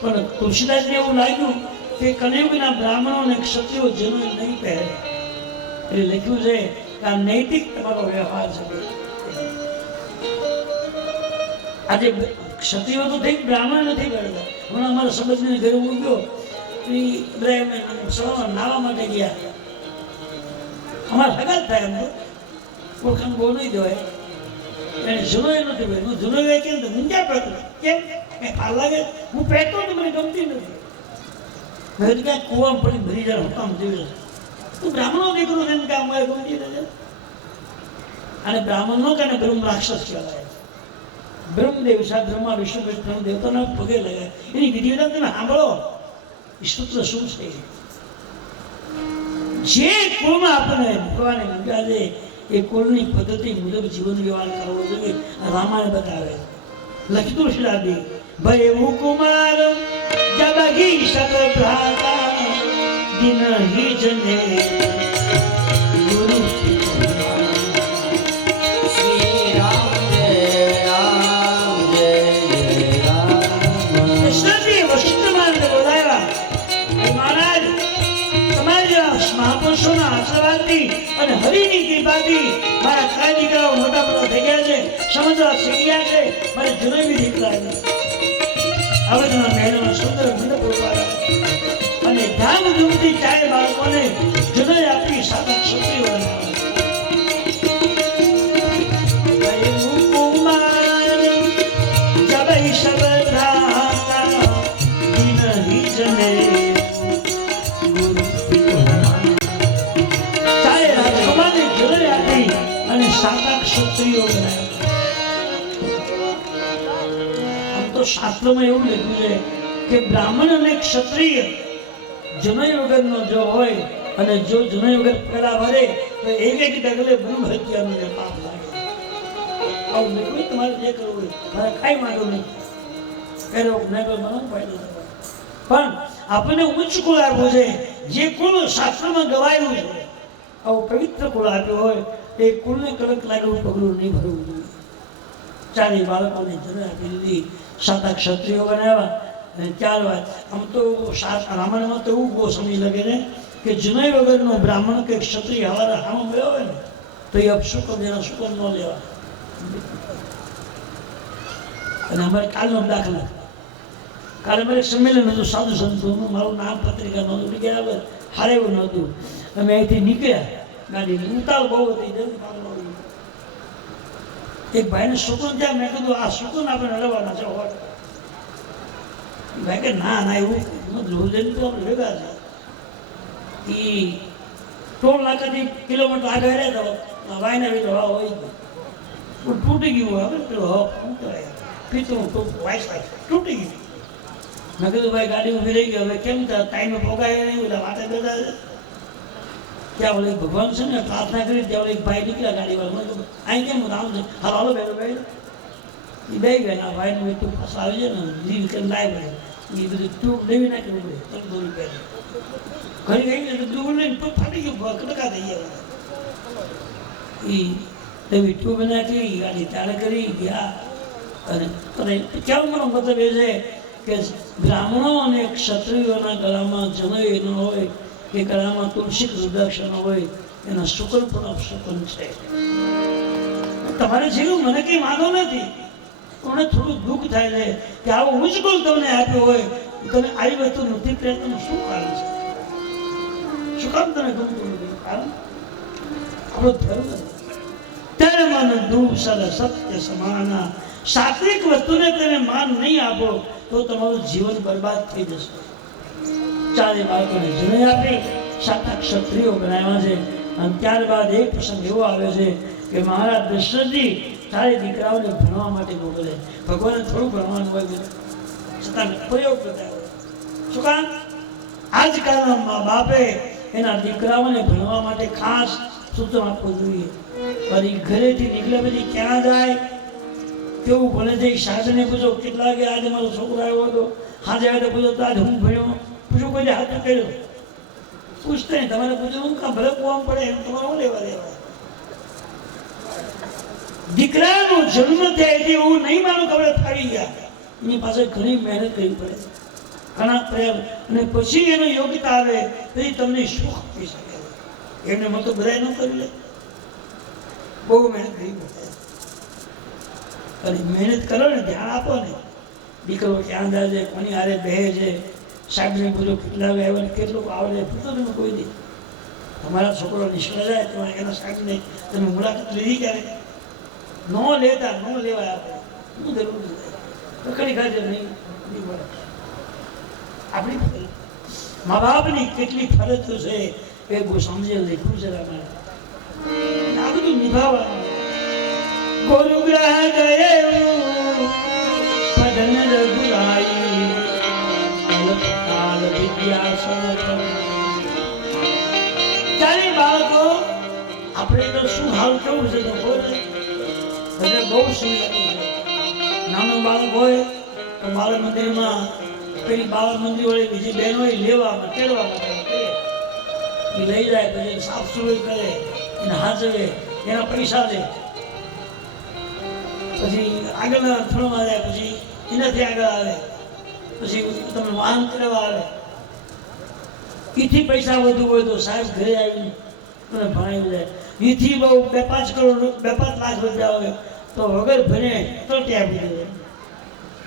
પણ તુલસીદાસને એવું લાગ્યું કે કલિયુગના બ્રાહ્મણો અને ક્ષત્રિયો જનો નહીં પહેરે. એટલે લખ્યું છે કે આ નૈતિક તમારો વ્યવહાર છે. આજે ક્ષત્રિયો તો થઈ, બ્રાહ્મણ નથી પહેરતા. હમણાં અમારા સમજને ઘરે ઉગ્યો સવારમાં નાવા માટે ગયા. અમારા હગાત થાય એમ તો ઓળખાણ બહુ નહીં દેવાય. એને જૂનો એ નથી ભાઈ, હું જૂનો એ કેમ હું ક્યાં પહેરતો, કેમ કઈ ફાલ લાગે, હું પહેરતો ને મને ગમતી નથી. મેં તો ક્યાંક કુવામાં પડી ભરી જાય હુકામ જેવી છે. તું બ્રાહ્મણો દીકરો છે કે અમારે ગમતી નથી. અને બ્રાહ્મણ નો કે બ્રહ્મ રાક્ષસ કહેવાય. બ્રહ્મદેવ સા બ્રહ્મા વિષ્ણુ વિષ્ણુ દેવતાના પગે લગાય. એની વિધિ વિધાન તમે સાંભળો. સૂત્ર શું છે? જે કુળમાં આપણને ભગવાને મૂક્યા છે એ કુળની પદ્ધતિ મુજબ જીવન વ્યવહાર કરવો જોઈએ. રામાયણ બતાવે. લખતું શિલાદી ભય કુમાર જબગી સબ ભ્રાતા દિન હિ જને ગુરુ શ્રી રામ જય રામ જય રામ. કૃષ્ણજી વશિષ્ઠ માર્ગ બોલાવ્યા. મહારાજ તમારે મહાપુરુષોના આશીર્વાદથી અને હરિની કૃપાથી મારા ત્રણ દીકરાઓ મોટા મોટા થઈ ગયા છે, સમજવા શીખ્યા છે. મારે જનોઈ દીકરા આવડના મહેલમાં સુંદર મંડપ ઉભા અને ધામધૂમથી ચારે બાળકોને જનોઈ આપી સાત ક્ષત્રિયો ક્ષત્રિયો આમ તો શાસ્ત્રમાં એવું લખ્યું છે કે બ્રાહ્મણ અને ક્ષત્રિય જનોઈ વગરનો જો હોય અને જો જનોઈ વગર પેલા ભરે તો એક ડગલે ભૂલ હત્યાનું પાપ લાગે. આવું લખ્યું તમારે જે કરવું હોય મારે કાંઈ માંગો નહીં એનો મને ફાયદો પણ આપણને ઉચ્ચ કુળ આપ્યું છે, જે કુળ શાસ્ત્રમાં ગવાયું છે. આવું પવિત્ર કુળ આપ્યું હોય એ કુળને કલંક લાગવું પગલું નહીં ભરવું જોઈએ. ચારે બાળકોને જનોઈ આપી દીધી, સાત ક્ષત્રિયો બનાવ્યા. અને ત્યારબાદ આમ તો રામાયણમાં તો એવું બહુ સમજી લાગે છે કે જનોઈ વગરનો બ્રાહ્મણ કે ક્ષત્રિય હવાના હામો મળ્યો હોય ને તો એ અપશુકન એના શુકન ન લેવા. અને અમારે કાલનો દાખલા, કાલે મારે સંમેલન હતું સાધુ સંતોનું, મારું નામ પત્રિકા નહોતું ગયા, હારે એવું નહોતું. અમે અહીંથી નીકળ્યા, ગાડીની ઉતાળ બહુ હતી, એક ભાઈને શુકન થયા. મેં કીધું આ શુકન આપણે હરવાના છે. ભાઈ કે ના ના એવું રોજની તો આપણે ભેગા છે. એ ટોલ નાકાથી કિલોમીટર આગળ રહ્યા હતા, વાયના બીજો હવા હોય તૂટી ગયું હોય પેલો હવા પીતું વાઇસ તૂટી ગયું. મેં કીધું ભાઈ ગાડી ઊભી રહી ગઈ, હવે કેમ ટાઈમે પોગાય નહીં, બધા વાટે બેઠા છે. ત્યાં ઓલે ભગવાન છે ને પ્રાર્થના કરી, ત્યાં ઓલે એક ભાઈ નીકળ્યા ગાડીવાળા, અહીં કેમ આમ છે, હાલો હાલો બેઠો ભાઈ. એ બે ગયા ભાઈને મેં તું પાછા આવી જાય ને લીલ કરીને લાવી પડે, એ બધું ટ્યુબ લેવી નાખી પડે તમે દોરી પહેરે ઘણી ગઈ એટલે ટ્યુબ લઈને ટ્યુબ ફાટી ગયું, કડકા થઈ ગયા. એ એવી ટ્યુબ નાખી ગાડી ચાલે કરી ગયા. અને કેવું મારો મતલબ એ છે કે બ્રાહ્મણો અને ક્ષત્રિયોના ગળામાં જનોઈ ન હોય કે ગળામાં તુલસી રુદ્રાક્ષ ન હોય, એના શુકન પણ અપશુકન છે. તમારે જેવું મને કંઈ વાંધો નથી, મને થોડું દુઃખ થાય છે કે આવો ઉજગુલ તમને આપ્યો હોય, તમે આવી વસ્તુ નથી પ્રયત્ન શું કારણ છે? શું કામ તને ગમતું નથી? કારણ આપણો ધર્મ ત્યારે મને દુઃખ સર સત્ય સમાના. સાત્વિક વસ્તુને તમે માન નહીં આપો તો તમારું જીવન બરબાદ થઈ જશે. ચારે બાળકોને જનોઈ આપી, સાત ક્ષત્રિયો બનાવ્યા છે. અને ત્યારબાદ એક પ્રસંગ એવો આવે છે કે મહારાજ દશરથજી ચારે દીકરાઓને ભણવા માટે મોકલે. ભગવાને થોડું ભણવાનું હોય છતાં પ્રયોગ બતાવ્યો. શું કામ? આજકાલના મા બાપે એના દીકરાઓને ભણવા માટે ખાસ સૂચન આપવું જોઈએ. વળી ઘરેથી નીકળ્યા પછી ક્યાં જાય, કેવું ભણે છે, સાધને પૂછો કેટલા વાગે આજે મારો છોકરો આવ્યો હતો, આજે આવે તો પૂછો તો આજે હું ભણ્યો, પૂછું કોઈ હાથ કર્યો, પૂછતે નહીં. તમારે પૂછ્યું હું કાં ભલે કુવામાં પડે એમ તમારે શું લેવા દેવા? દીકરાનો જન્મ થાય એટલે એવું નહીં માનો કે આપણે ફાવી ગયા. એની પાસે ઘણી મહેનત કરવી પડે, ઘણા પ્રયાસ, અને પછી એનો યોગ્યતા આવે પછી તમને સુખ આપી શકે. એમને મત તો બધા ન કરી લે, બહુ મહેનત કરવી પડે. અને મહેનત કરો ને, ધ્યાન આપો ને, દીકરો ક્યાં જાય છે, કોની હારે બેહે છે, સાહેબને પૂછો કેટલા આવ્યા, કેટલું આવડે, પૂછો તમે કોઈ નહીં. તમારા છોકરો નિષ્ફળ જાય તમારે એના સાહેબને તમે મુલાકાત લીધી ક્યારે? ન લેતા ન લેવાય. આપણે શું જરૂર છે? પકડી ખાજે નહીં પડે. આપણી મા બાપની કેટલી ફરજો છે એ બહુ સમજે લખ્યું છે અમારે. આ બધું નિભાવવાનું. ગુરુગ્રહ ગયે પદન રઘુરાઈ કાલ વિદ્યા સર. ચારે બાળકો આપણે તો શું હાલ કેવું છે તો એટલે બહુ સુવિધા છે. નાનું બાળક હોય તો બાળ મંદિરમાં પેલી બાળ મંદિર વળી બીજી બહેન હોય લેવામાં તેડવામાં એ લઈ જાય, પછી સાફ સફાઈ કરે, એને હાજવે, એના પૈસા દે, પછી આગળના અથડમાં જાય, પછી એનાથી આગળ આવે, પછી તમે વાહન કરવા આવે. એથી પૈસા વધુ હોય તો સાહેબ ઘરે આવીને તમે ભણાવી જાય એથી બહુ 2-5 કરોડ 2-5 લાખ રૂપિયા હોય તો વગર ભણે તો ત્યાં આપી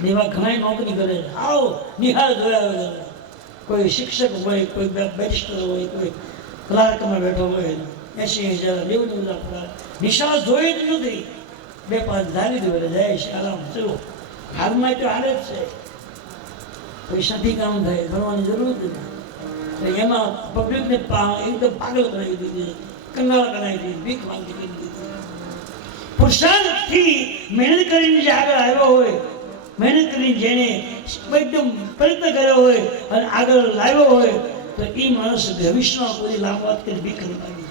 દે એવા ઘણા નોકરી કરે આવો નિહાળ જોયા વગર કોઈ શિક્ષક હોય કોઈ બેરિસ્ટર હોય કોઈ ક્લાર્કમાં બેઠો હોય 80,000 90,000 પગાર નિશાળ જોઈ જ નથી 2-5 ધારી દે જાય છે આરામ ચલો હાલમાં તો હારે જ છે પૈસાથી કામ થાય ભણવાની જરૂર નથી એમાં પબ્લિકને એકદમ પાગલ કરાવી દીધી કંગાળ કરાવી દીધી ભીખ માંગી દીધી પુરુષાર્થથી મહેનત કરીને જે આગળ આવ્યો હોય મહેનત કરીને જેને એકદમ પ્રયત્ન કર્યો હોય અને આગળ લાવ્યો હોય તો એ માણસ ભવિષ્યમાં કોઈ લાંબ વાત કરી ભીખ નહીં માગી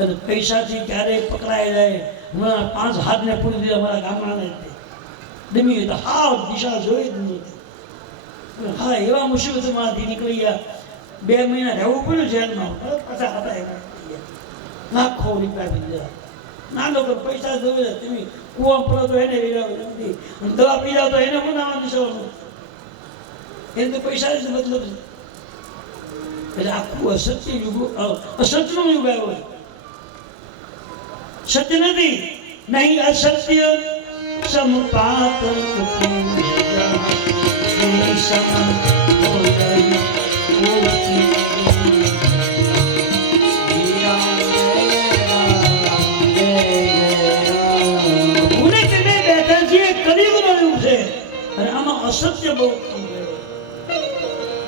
અને પૈસાથી ક્યારેય પકડાઈ જાય હમણાં 5 હાથને પૂરી દીધા અમારા ગામડાને દમી તો હાવ દિશા જોઈ જ નહોતી હા એવા મુસીબતમાંથી નીકળી ગયા 2 મહિના રહેવું પડ્યું જેલમાં પાછા હતા એવા લાખો રૂપિયા આપી દીધા ના લોકો પૈસા જોવે તમે કુવા પડો તો એને નથી અને દવા પી જાવ તો એને પણ નાવા નિશાળનું એને તો પૈસા જ મતલબ એટલે આખું અસત્ય યુગ અસત્યનો યુગ આવ્યો સત્ય નથી નહીં અસત્ય સમપાત અસત્ય બહુ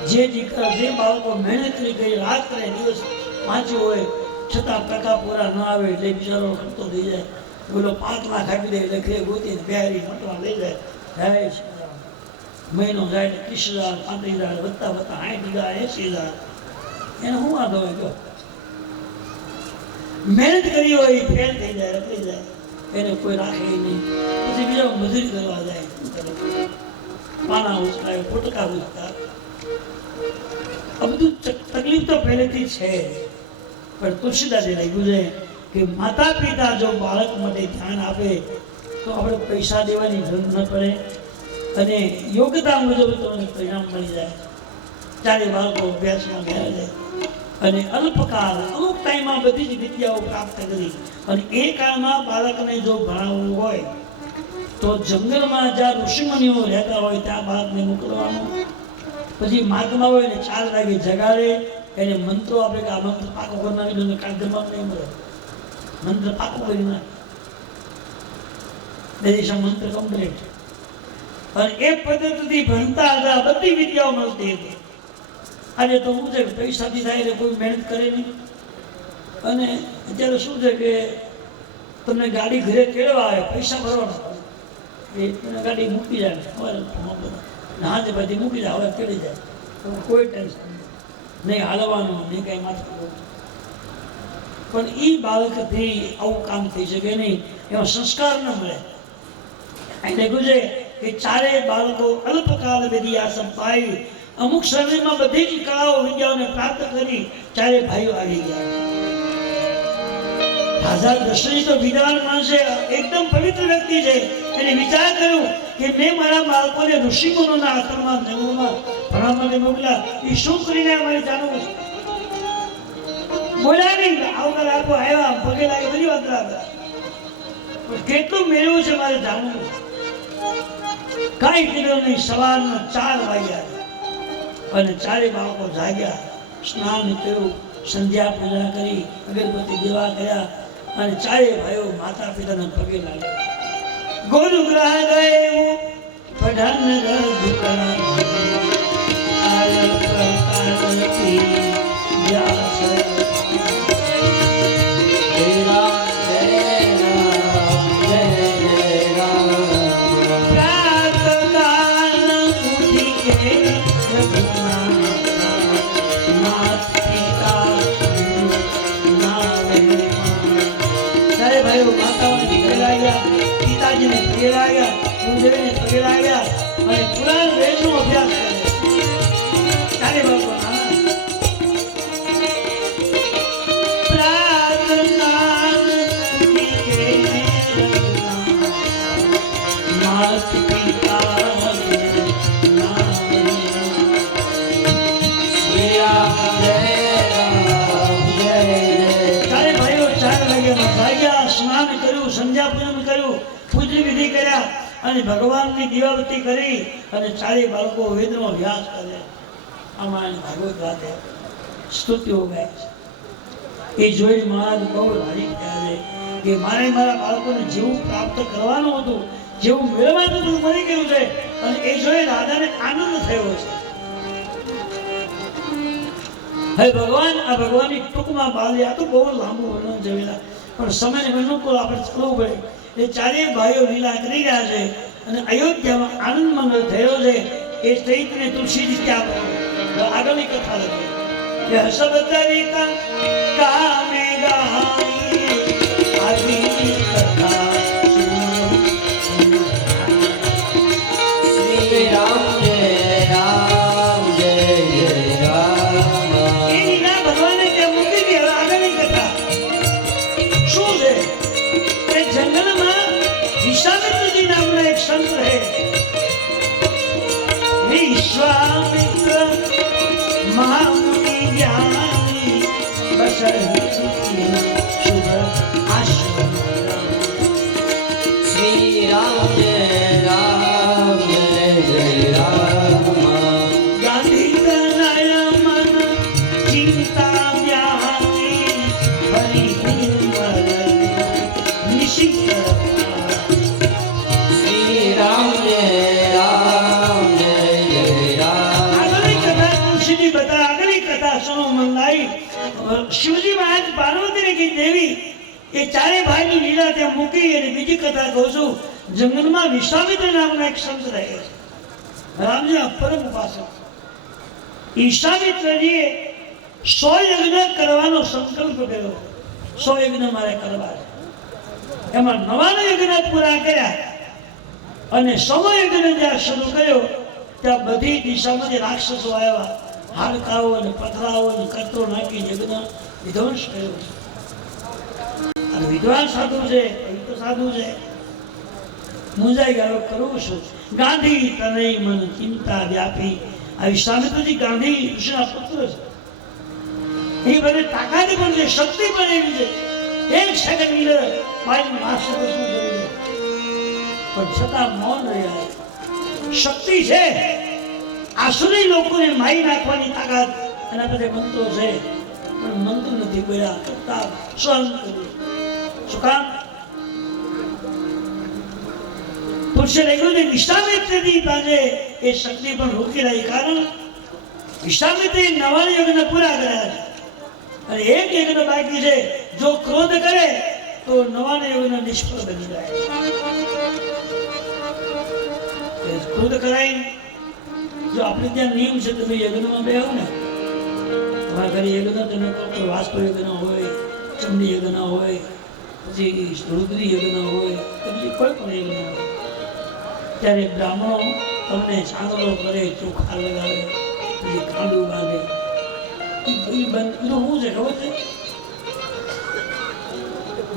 જે દીકરા જે બાળકો મહેનત કરી રાત્રે દિવસ વાંચ્યું હોય છતાં ટકા પૂરા ન આવે એટલે બિચારો કરતો થઈ જાય બોલો 5 લાખ આપી દે લખે ગોતી બિહારી મટવા લઈ જાય મહિનો જાય 30,000 35,000 વધતા 60,000 80,000 એને શું વાંધો હોય તો મહેનત કરી હોય ફેલ થઈ જાય રખડી જાય એને કોઈ રાખે નહીં પછી બીજા મજૂરી કરવા જાય પાના ઉચકાય પોટકા ઉચકા આ બધું તકલીફ તો પહેલેથી છે પણ તુલસીદાસને લાગ્યું છે કે માતા પિતા જો બાળક માટે ધ્યાન આપે તો આપણે પૈસા દેવાની જરૂર ન પડે અને યોગ્યતા મુજબ તમને પરિણામ મળી જાય ચારે બાળકો અભ્યાસમાં ગયા જાય અને અલ્પકાળ અમુક ટાઈમમાં બધી જ વિદ્યાઓ પ્રાપ્ત કરી અને એ કાળમાં બાળકને જો ભણાવવું હોય તો જંગલમાં જ્યાં ઋષિમુનિઓ રહેતા હોય ત્યાં બાળકને મોકલવાનું પછી માગમાં હોય ને 4 વાગે જગાડે એને મંત્રો આપે કે આ મંત્ર પાકો કરી નાખી દો કાંઈ જમવાનું નહીં મળે મંત્ર પાકો કરી નાખે દેશા મંત્ર કમ્પ્લીટ અને એ પદ્ધતિથી ભણતા હતા બધી વિદ્યાઓ મળતી હતી આજે તો શું છે પૈસાથી થાય એટલે કોઈ મહેનત કરે નહીં અને અત્યારે શું છે કે તમને ગાડી ઘરે કેળવા આવે પૈસા ભરવાના એ તમને ગાડી મૂકી જાય હાજે બધી મૂકી જાય હવે કેળી જાય કોઈ ટેન્શન નહીં હાલવાનું નહીં કાંઈ માથું પણ એ બાળકથી આવું કામ થઈ શકે નહીં એમાં સંસ્કાર ન મળે એને ગુજે કે ચારેય બાળકો અલ્પકાળ વિદ્યા પાઈ અમુક સમયમાં બધી જ કળાઓ વિદ્યાઓને પ્રાપ્ત કરી ચારે ભાઈઓ આવી ગયા આઝાદ દર્શની તો વિદ્વાન માણસ છે એકદમ પવિત્ર વ્યક્તિ છે એને વિચાર કર્યો કે મેં મારા બાળકોને ઋષિમુનિઓના આશ્રમમાં જંગલમાં ભણવા માટે મોકલ્યા એ શું કરીને અમારે જાણવું છે બોલ્યા નહીં આવકાર આપો આવ્યા પગે લાગે બધી વાત હતા પણ કેટલું મેળવ્યું છે મારે જાણવું કાંઈ કર્યો નહીં સવારના 4 વાગ્યા અને ચારે બાળકો જાગ્યા સ્નાન કર્યું સંધ્યા પૂજા કરી અગરબત્તી દીવા કર્યા અને ચારે ભાઈઓ માતા પિતાના પગે લાગ્યા ગુરુ ગ્રહ ગયે પઢન રઘુકરા આલક કાલકી વ્યાસ તેરા પિતાજીને પગે લાગ્યા ગુરુદેવને પગે લાગ્યા અને પુરાણ વેદનો અભ્યાસ કર્યો ચારે બાળકો સંધ્યા પૂજન કર્યું, પૂજન વિધિ કર્યા અને ભગવાનની દીવાબત્તી કરી અને ચારે બાળકો વેદનો અભ્યાસ કરે. આમાં ભાગવત વાતે સ્તુતિઓ ગાય છે. એ જોઈ મહારાજ બહુ રાજી થયા છે કે મારે મારા બાળકોને જેવું પ્રાપ્ત કરવાનું હતું, જેવું મેળવવાનું હતું મળી ગયું છે. અને એ જોઈ રાધાને આનંદ થયો છે. હવે ભગવાન આ ભગવાનની ટૂંકમાં બાળી, આ તો બહુ લાંબુ વર્ણન છે પણ સમયને અનુકૂળ આપણે ચાલવું પડે. એ ચારેય ભાઈઓ લીલા કરી રહ્યા છે અને અયોધ્યામાં આનંદ મંગળ થયો છે. એ ચૈત્રને તુલસીજી ત્યાં આગળની કથા લખી કે હસબતરિકા કામે ગાઈ આવી કથા શ્રી રામ જય રામ જય જય રામ. એ લીલા ભગવાને ત્યાં મૂકી દી. હવે આગળની કથા શું છે? એ જંગલમાં વિશ્વામિત્રજી નામના એક સંત રહે. વિશ્વામિત્ર મહામુનિ જ્ઞાની બસહી શુભ આશ્રમ. શ્રી રામ જય રામ જય જય રામ. ગાંધી તનય મન ચિંતા વ્યાની હરિ નિર્મલ નિશિકર. શ્રી રામ જય રામ જય જય રામ. આગળની કથા તુલસીજી બતા. આગળની કથા સુનો મંગાઈ. શિવજી મહારાજ પાર્વતીને કી દેવી એ ચારે ભાઈની લીલા ત્યાં મૂકી. અને બીજી કથા કહું છું. જંગલમાં વિશ્વામિત્ર નામના એક સંત રહે છે. રામજીના પરમ ઉપાસક. વિશ્વામિત્રજીએ 100 યજ્ઞ કરવાનો સંકલ્પ કર્યો. 100 યજ્ઞ મારે કરવા છે. એમાં 99 યજ્ઞ પૂરા કર્યા અને 100મો યજ્ઞ જ્યાં શરૂ કર્યો ત્યાં બધી દિશામાંથી રાક્ષસો આવ્યા. હાડકાઓ અને પથરાઓ અને કચરો નાખી યજ્ઞ વિધ્વંસ કર્યો. અને વિદ્વાન સાધુ છે, પવિત્ર સાધુ છે. મુંજાઈ ગયો, કરવું શું? ગાંધી તનય મન ચિંતા વ્યાપી. આ વિશ્વામિત્રજી ગાંધી ઋષિના પુત્ર છે. એ બને તાકાત પણ છે, શક્તિ પણ એવી છે. એક સેકન્ડ મિલર મારી માસ્ટર શું કરી પણ છતાં મૌન રહ્યા. શક્તિ છે. આસુરી લોકોને મારી નાખવાની તાકાત એના પાસે બનતો છે પણ મંત્ર નથી બોલ્યા. કરતા સહન કર્યું. શું કામ? તુલસી લખ્યું છે વિશ્વામિત્રજી પાસે એ શક્તિ પણ રોકી રહી. કારણ વિશ્વામિત્રે 99 યજ્ઞ પૂરા કર્યા છે અને એક યજ્ઞ બાકી છે. જો ક્રોધ કરે તો 99 યજ્ઞ નિષ્ફળ બની જાય. ક્રોધ કરાય. જો આપણે ત્યાં નિયમ છે, તમે યજ્ઞમાં બેહો ને, તમારા ઘરે યજ્ઞ તમે કહો વાસ્તુ યજ્ઞ હોય, ચંડી યજ્ઞ હોય, પછી રુદ્રી યજ્ઞ હોય, પછી કોઈ પણ યજ્ઞ હોય, ત્યારે બ્રાહ્મણો તમને ચાંદલો કરે, ચોખા લગાવે, પછી કાંડું બાંધે. બધું શું છે ખબર છે?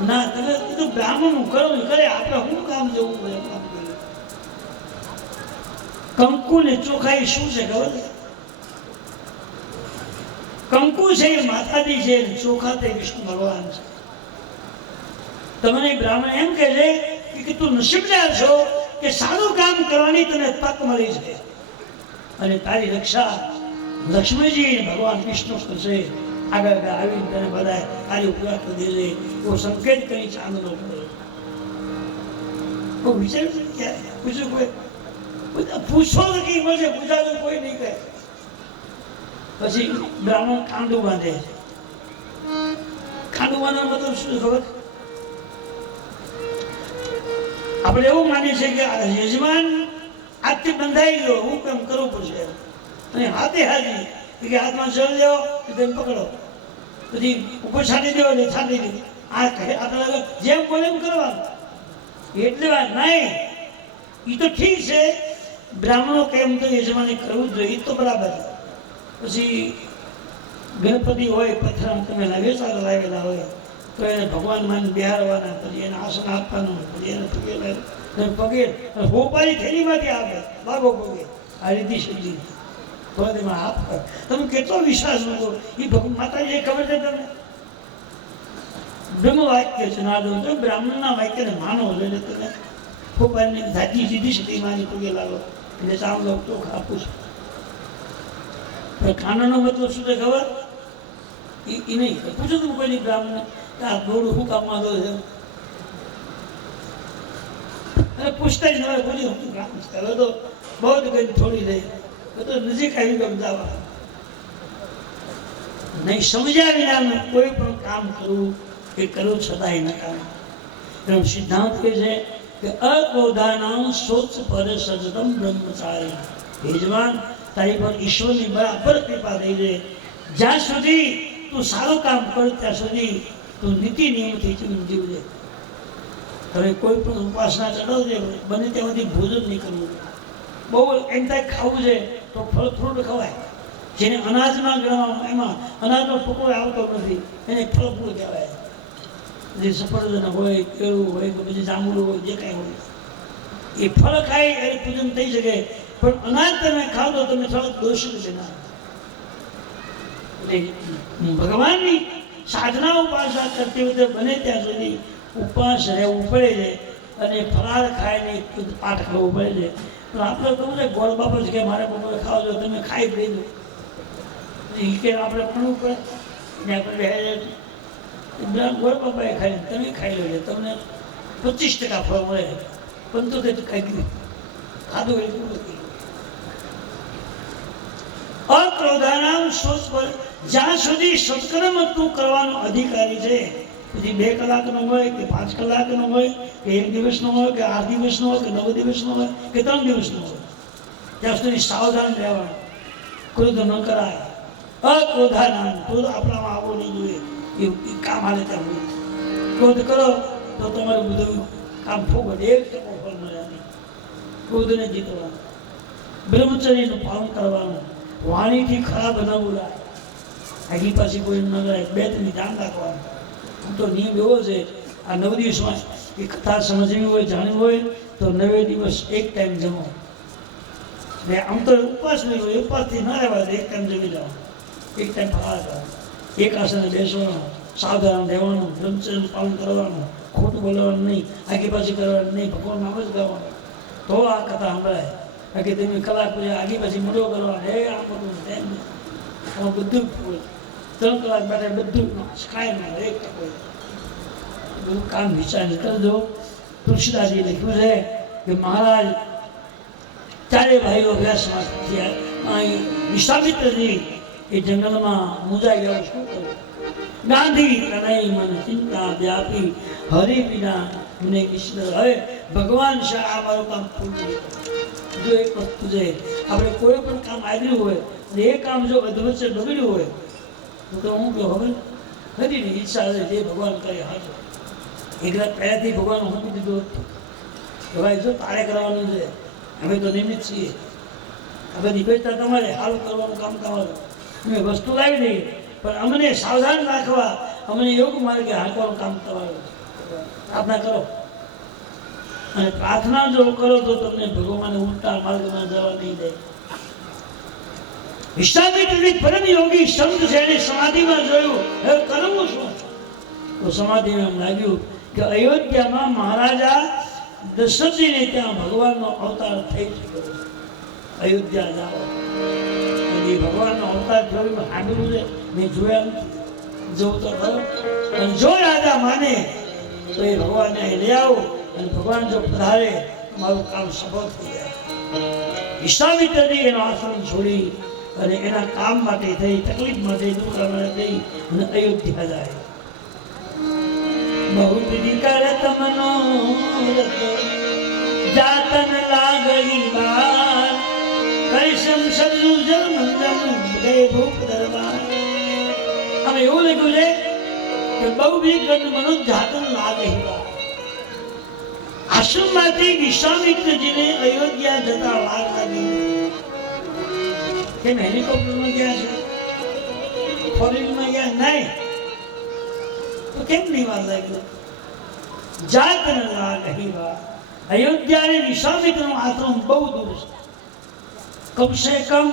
ના, તમે કીધું બ્રાહ્મણ કરવું કરે, આપણે શું કામ જવું પડે? કંકુ ને ચોખાઈ શું છે ખબર છે? કંકુ છે એ માતાજી છે, ચોખા તે વિષ્ણુ ભગવાન છે. તમને બ્રાહ્મણ એમ કહે છે કે તું નસીબદાર છો કે સારું કામ કરવાની તને તક મળી છે અને તારી રક્ષા લક્ષ્મીજી ભગવાન વિષ્ણુ કરશે. આગળ આવી તને બધા તારી ઉપકાર કરી દેશે. એવો સંકેત કરી ચાંદલો કર્યો. વિચાર પૂછ્યું કોઈ પૂછો નથી મળશે, પૂછાતું કોઈ નહીં કહે. પછી બ્રાહ્મણ ખાંડું બાંધે છે. ખાંડું બાંધવાનો મતલબ શું ખબર? આપણે એવું માનીએ છીએ કે યજમાન આજથી બંધાઈ ગયો, હું કેમ કરવું પડશે. અને હાથે હાજી કે હાથમાં જળ લેવો, તેમ પકડો, પછી ઉપર છાંટી દેવો ને છાંટી દે. આ જેમ બોલે એમ કરવાનું. એટલી વાત નહીં. એ તો ઠીક છે, બ્રાહ્મણો કેમ તો યજમાને કરવું જોઈએ, એ તો બરાબર. પછી ગણપતિ હોય, પથરા તમે વેચાતા લાવેલા હોય તો એને ભગવાન માને બિહારવાના, પછી એને આસન આપવાનું, પછી એને પગે હોપારી થેલીમાંથી આપે, બાગો પગે આ રીતિ સુધી એમાં આપ તમે કેટલો વિશ્વાસ મૂકો. એ માતાજી ખબર છે તમને? બ્રહ્મ વાક્ય જનાદો તો બ્રાહ્મણના વાક્યને માનો એટલે તમે ખોપાની જાતિ સીધી સીધી માની પગે લાગો એટલે ચાલો ચોખ આપું છું. પણ ખાનાનો મતલબ શું છે ખબર? એ નહીં પૂછો તમે કોઈ બ્રાહ્મણ આ દોડું શું કામમાં દો છે અને પૂછતા જ ન હોય પૂછ્યું હું બ્રાહ્મણ હવે તો બહુ જ કઈ થોડી રહી તો નજીક આવી ગમદાવા નહીં સમજ્યા વિના કોઈ પણ કામ કરવું એ કરવું છતાંય ન કામ. એનો સિદ્ધાંત એ છે કે અક્રોધાનામ સોચ પર સજતમ બ્રહ્મચારી. ભેજવાન તારી પર ઈશ્વરની બરાબર કૃપા થઈ છે. જ્યાં સુધી તું સારું કામ કર ત્યાં સુધી તું નીતિ નિયમથી જીવજે. તમે કોઈ પણ ઉપાસના ચડાવજે બને ત્યાં સુધી ભોજન નહીં કરવું. બહુ એમ થાય ખાવું છે તો ફળ ફ્રૂટ ખવાય. જેને અનાજમાં ગણવામાં એમાં અનાજનો ટુકડો આવતો નથી એને ફળ ફ્રૂટ કહેવાય. જે સફરજન હોય કેળું હોય કે પછી જાંબુડું હોય જે કાંઈ હોય એ ફળ ખાય એ પૂજન થઈ શકે. પણ અનાજ તમે ખાવ તો તમે થોડોક દોષિત છે ના. એટલે ભગવાનની સાધના ઉપાસના કરતી વખતે બને ત્યાં સુધી ઉપવાસ રહેવું પડે છે અને ફરાળ ખાઈને પાઠ કરવું પડે છે. પણ આપણે કહું છે ગોળ બાબત કે મારે બપોરે ખાવ છો તમે ખાઈ પી દો એ કે આપણે ભણવું પડે ને આપણે ગોળ બાપાએ ખાઈ તમે ખાઈ લેજો તમને 25% ફળ મળે 75% ખાઈ ગયું ખાધું એટલું નથી. અક્રોધાનામ સોચ પર જ્યાં સુધી સત્કર્મ તું કરવાનો અધિકારી છે પછી 2 કલાકનો હોય કે 5 કલાકનો હોય કે 1 દિવસનો હોય કે 8 દિવસનો હોય કે 9 દિવસનો હોય કે 3 દિવસનો હોય ત્યાં સુધી સાવધાન રહેવાનું. ક્રોધ ન કરાય. અક્રોધાનામ ક્રોધ આપણામાં આવવો નહીં જોઈએ. એ કામ હાલે ત્યાં હોય. ક્રોધ કરો તો તમારું બધું કામ ફોગટ 1% ફળ મળે નહીં. ક્રોધને જીતવાનું. બ્રહ્મચર્યનું પાલન કરવાનું. વાણીથી ખરાબ ન બોલાય. આગી પાછી કોઈ ન કરાય. 2 ધ્યાન રાખવાનું. તો નિયમ એવો છે આ 9 દિવસમાં એ કથા સમજવી હોય જાણવી હોય તો 9 દિવસ એક ટાઈમ જમો. ને આમ તો ઉપવાસ નહીં હોય ઉપવાસથી ન રહેવાય તો એક ટાઈમ જમી જવાનું. એક ટાઈમ ફરાળ કરવાનું. એક આસને બેસવાનું. સાવધાન રહેવાનું. બ્રહ્મચર્યનું પાલન કરવાનું. ખોટું બોલવાનું નહીં. આગી પાછી કરવાનું નહીં. ભગવાન નામ જ ગાવાનું. તો આ કથા સંભળાય. બાકી તમે કલાક પછી આગી પાછી મોટો કરવાનો હે આમ બધું તેમ આમાં બધું 3 કલાક બેઠા બધું ખાય ના એક ટકો બધું કામ વિચારી કરજો. તુલસીદાસજી લખ્યું છે કે મહારાજ 4 ભાઈઓ અભ્યાસમાં થયા. વિશ્વામિત્રજી એ જંગલમાં મુંજાઈ ગયા શું કર્યું? ગાંધી પ્રણય મન ચિંતા વ્યાપી હરિ વિના મને ઈશ્વર. હવે ભગવાન છે આ મારું કામ પૂરું. જો એક વસ્તુ છે આપણે કોઈ પણ કામ આવ્યું હોય ને એ કામ જો અધવચ્ચે બગડ્યું હોય તો હું કહું હવે નથી ને ઈચ્છા છે જે ભગવાન કરે હાજો. એકલા પહેલાંથી ભગવાન મૂકી દીધું કે ભાઈ જો તારે કરવાનું છે અમે તો નિમિત્ત છીએ. હવે નિવેદતા તમારે સારું કરવાનું કામ તમારું. અમે વસ્તુ લાવી દઈએ પણ અમને સાવધાન રાખવા અમને એવું માર્ગે હાંકવાનું કામ તમારું. પ્રાર્થના કરો અને પ્રાર્થના જો કરો તો તમને ભગવાન ઉલટા માર્ગમાં જવા નહીં દે. વિશ્વામિત્રજી પરમ યોગી સંત છે એને સમાધિમાં જોયું હવે કરવું શું? તો સમાધિમાં એમ લાગ્યું કે અયોધ્યામાં મહારાજા દશરથજીને ત્યાં ભગવાનનો અવતાર થઈ ચૂક્યો છે. અયોધ્યા જાઓ અને ભગવાનનો અવતાર જોયું સાંભળ્યું છે મેં જોયા નથી. જોવું તો ખરો અને જો રાજા માને તો એ ભગવાનને લઈ આવો અને ભગવાન જો પધારે મારું કામ સફળ થઈ જાય. વિશ્વામિત્રજી એનો આશ્રમ છોડી અને એના કામ માટે થઈ તકલીફ માટે દુઃખ માટે થઈ અને અયોધ્યા જાય. બહુ વિધિ કરત મનોરથ જાતન લાગઈ બાર કૈસમ સલ્લુ જલ મંદમ ગયે ભૂપ દરબાર. હવે એવું લખ્યું છે કે બહુ વિધિ કરત મનોરથ જાતન લાગઈ બાર. આશ્રમમાંથી વિશ્વામિત્રજીને અયોધ્યા જતા વાર લાગી. કેમ હેલિકોપ્ટરમાં ગયા છે? ફોરેનમાં ગયા નહીં તો કેમ નહીં વાર લાગ્યો? જાતન લાગી વાર. અયોધ્યા અને વિશ્વામિત્રનો આશ્રમ બહુ દૂર છે. કમસે કમ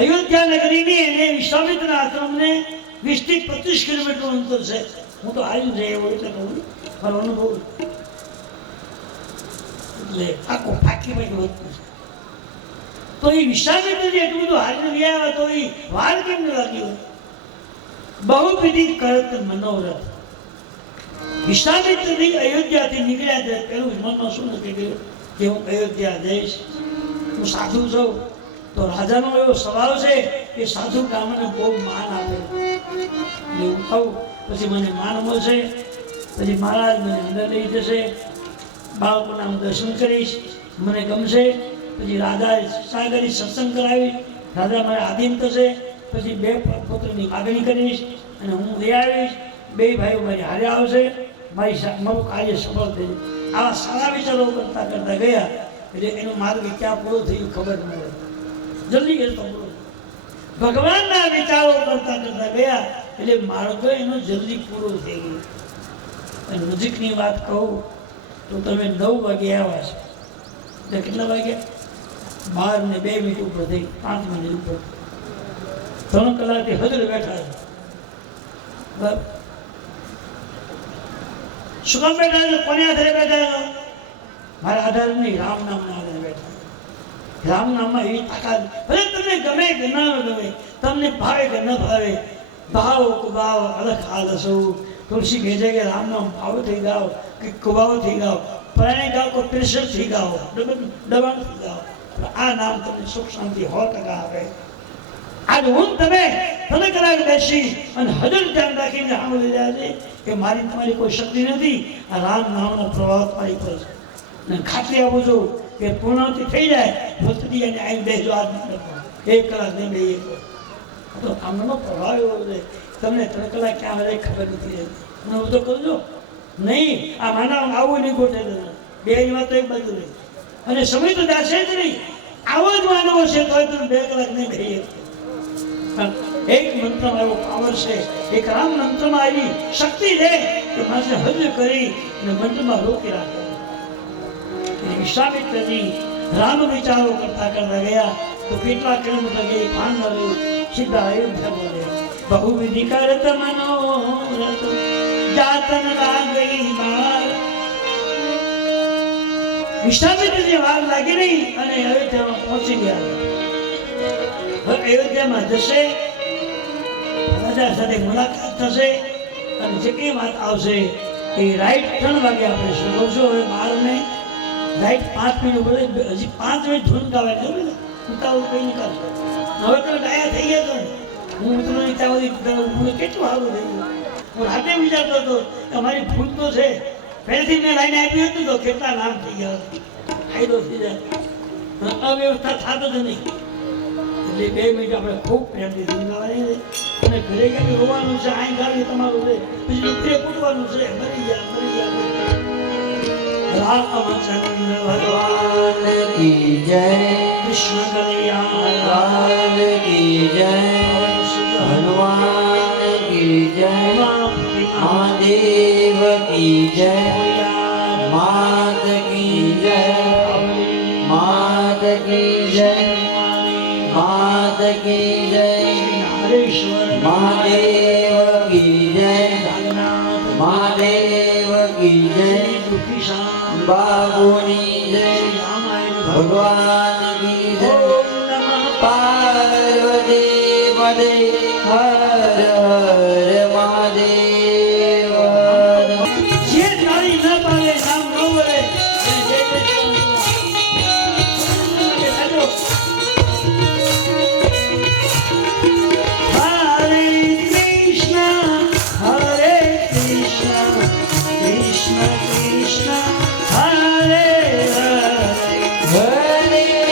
અયોધ્યા નગરીની અને વિશ્વામિત્રના આશ્રમને 20 થી 25 કિલોમીટર અંતર છે. હું તો હાલી રહી એવો એટલે કહું મારો અનુભવ. એટલે આખું ફાકી ભાઈ વધતું છે. તો એ વિશ્વામિત્રજી એટલું બધું હાજર રહ્યા તો એ વાર કેમ ન લાગી હોય? બહુવિધિ કરત મનોરથ. વિશ્વામિત્રજી અયોધ્યાથી નીકળ્યા છે પેલું મનમાં શું નથી ગયું કે હું અયોધ્યા જઈશ, હું સાધુ છું. તો રાજાનો એવો સ્વભાવ છે કે સાધુ બ્રાહ્મણને બહુ માન આપે. એટલે હું કહું પછી મને માન મળશે, પછી મહારાજ મને અંદર લઈ જશે, બાળકોના હું દર્શન કરીશ, મને ગમશે. પછી રાજાએ સાગરી સત્સંગ કરાવી, રાજા મારે આધીન થશે. પછી 2 પુત્રની માગણી કરીશ અને હું લઈ આવીશ. 2 ભાઈઓ મારી હારે આવશે, મારું કાર્ય સફળ થશે. આવા સારા વિચારો કરતા કરતા ગયા એટલે એનો માર્ગ ક્યાં પૂરો થયો ખબર ન પડે. જલ્દી કરતો પૂરો. ભગવાનના વિચારો કરતા કરતા ગયા એટલે માર્ગ એનો જલ્દી પૂરો થઈ ગયો. અને નજીકની વાત કહું તો તમે 9 વાગે આવ્યા છે, એટલે કેટલા વાગ્યા? 12 ને 2 મિનિટ ઉપર થઈ, 5 મિનિટ ઉપર 3 કલાકથી હજર બેઠા છે. બરાબર? શું કામ બેઠા છે? કોને આધારે બેઠા છે? મારા આધારે નહીં, રામ નામના આધારે બેઠા. રામ નામમાં એવી તાકાત, ભલે તમને ગમે કે ના ગમે, તમને ભાવે કે ન ભાવે, ભાવ કુભાવ અલગ હાલ હશો. તુલસી કહે છે કે રામ નામ ભાવ થઈ ગાઓ કે કુભાવ થઈ ગાઓ, પ્રાણે ગાઓ કે પ્રેશર થઈ ગાઓ, દબાણ થઈ ગાઓ. આ નામ તમને સુખ શાંતિ 100% આપે. આજ હું તમે કલાક બેસી અને હજર ધ્યાન રાખીને સાંભળી રહ્યા છે કે મારી તમારી કોઈ શક્તિ નથી, આ રામ નામનો પ્રભાવ તમારી પર છે. અને ખાતરી આપું છું કે પૂર્ણાવતી થઈ જાય વસ્તી અને આવી બેસજો. આજ 1 કલાક નહીં બે તો આમનો પ્રભાવ એવો છે તમને 3 કલાક ક્યાં વધે ખબર નથી રહેતી. મને હું તો કરજો નહીં, આ માનવ આવું નહીં ગોઠે બેની વાત તો એક બાજુ નહીં. અને સમય તો જશે જ નહીં. આવો જ માનવો છે તો તમે 2 કલાક નહીં બેસી. એક મંત્રમાં એવો પાવર છે, એક રામ મંત્રમાં એવી શક્તિ છે કે માણસને હજ કરી અને મંત્રમાં રોકી રાખે. વિશ્વામિત્રજી રામ વિચારો કરતા કરતા ગયા તો કેટલા કિલોમીટર ગઈ ભાન ન રહ્યું, સીધા અયોધ્યા બોલ્યા. બહુવિધિ કરત મનોરથ જાતન લાગઈ બાર. વિશ્વામિત્રજી વાર લાગી નહીં અને અયોધ્યામાં પહોંચી ગયા. હવે અયોધ્યામાં જશે, રાજા સાથે મુલાકાત થશે અને જે કઈ વાત આવશે એ રાઈટ 3 વાગે આપણે શોધો. હવે બાળને રાઈટ 5 મિનિટ ઉપર હજી 5 મિનિટ ધૂન ગાવે ખબર ને ઉતાવળ કઈ નીકળશે. હવે તમે ડાયા થઈ ગયા છો ને, હું મિત્રોની ત્યાં બધી કેટલું સારું થઈ ગયું. હું રાતે વિચારતો હતો કે અમારી ભૂલ તો છે, પહેલેથી મેં લાઈને આપી હતું તો કેટલા નામ થઈ ગયા, ફાયદો થઈ જાય. અવ્યવસ્થા થતો જ નહીં. એટલે 2 મિનિટ આપણે ખૂબ પ્રેમથી ધૂન ગાવાની અને ઘરે ક્યાંક રોવાનું છે, આઈ ગાડી તમારું છે, પછી ઉતરે પૂટવાનું છે, મરી ગયા. રામચંદ્ર ભગવાન કી જય, કૃષ્ણ કલ્યાણ લાલ કી જય, હનુમાન કી જય, મહાદેવ કી જય, માત કી જય, માત કી જય, માત કી જય, મહાદેવ કી જય, મહાદેવ કી જય, બાબુની જય, ભગવાન કી જય. પાર્વતી પદે હર હર મહાદેવ. જે તાળી ન પાડે નામ ન બોલે હરે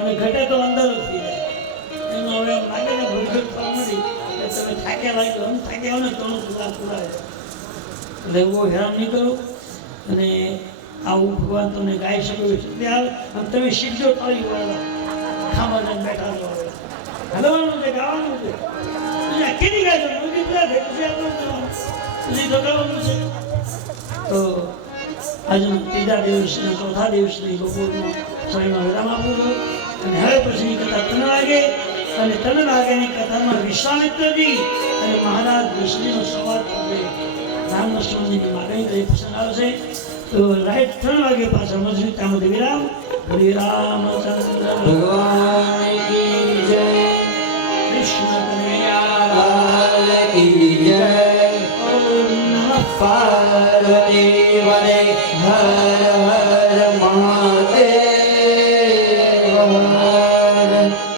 અને ઘટે તો અંદર જ થઈ જાય. એનો હવે એમ લાગે ને ભૂલભૂલ થવા નથી કે તમે થાક્યા લાગ્યો આમ થાક્યા હોય ને ઘણું સુધાર પુરાય એટલે એવો હેરાન નહીં કરું. અને આવું ભગવાન તમને ગાઈ શકો છે એટલે આમ તમે શીખજો તાળી વાળા ખાવા જઈને બેઠા છો હલવાનું છે ગાવાનું છે પછી આખી નહીં ગાય પછી ગાવાનું છે. તો આજના ત્રીજા દિવસના ચોથા દિવસની બપોરનો સમયમાં વિરામ આપું છું. અને હવે પછીની કથા 3 વાગે અને 3 વાગ્યાની કથામાં વિશ્વામિત્રજી અને મહારાજ વિષ્ણુનો સંવાદ કરશે. રામકૃષ્ણજીની માગણી કરી પસંદ આવશે. તો રાઈટ 3 વાગે પાછા મળશું. ત્યાં સુધી વિરામ. હરિ રામચંદ્ર ભગવાન કી જય. કૃષ્ણ કનૈયા લાલ કી જય. ઓમ નમઃ પાર્વતી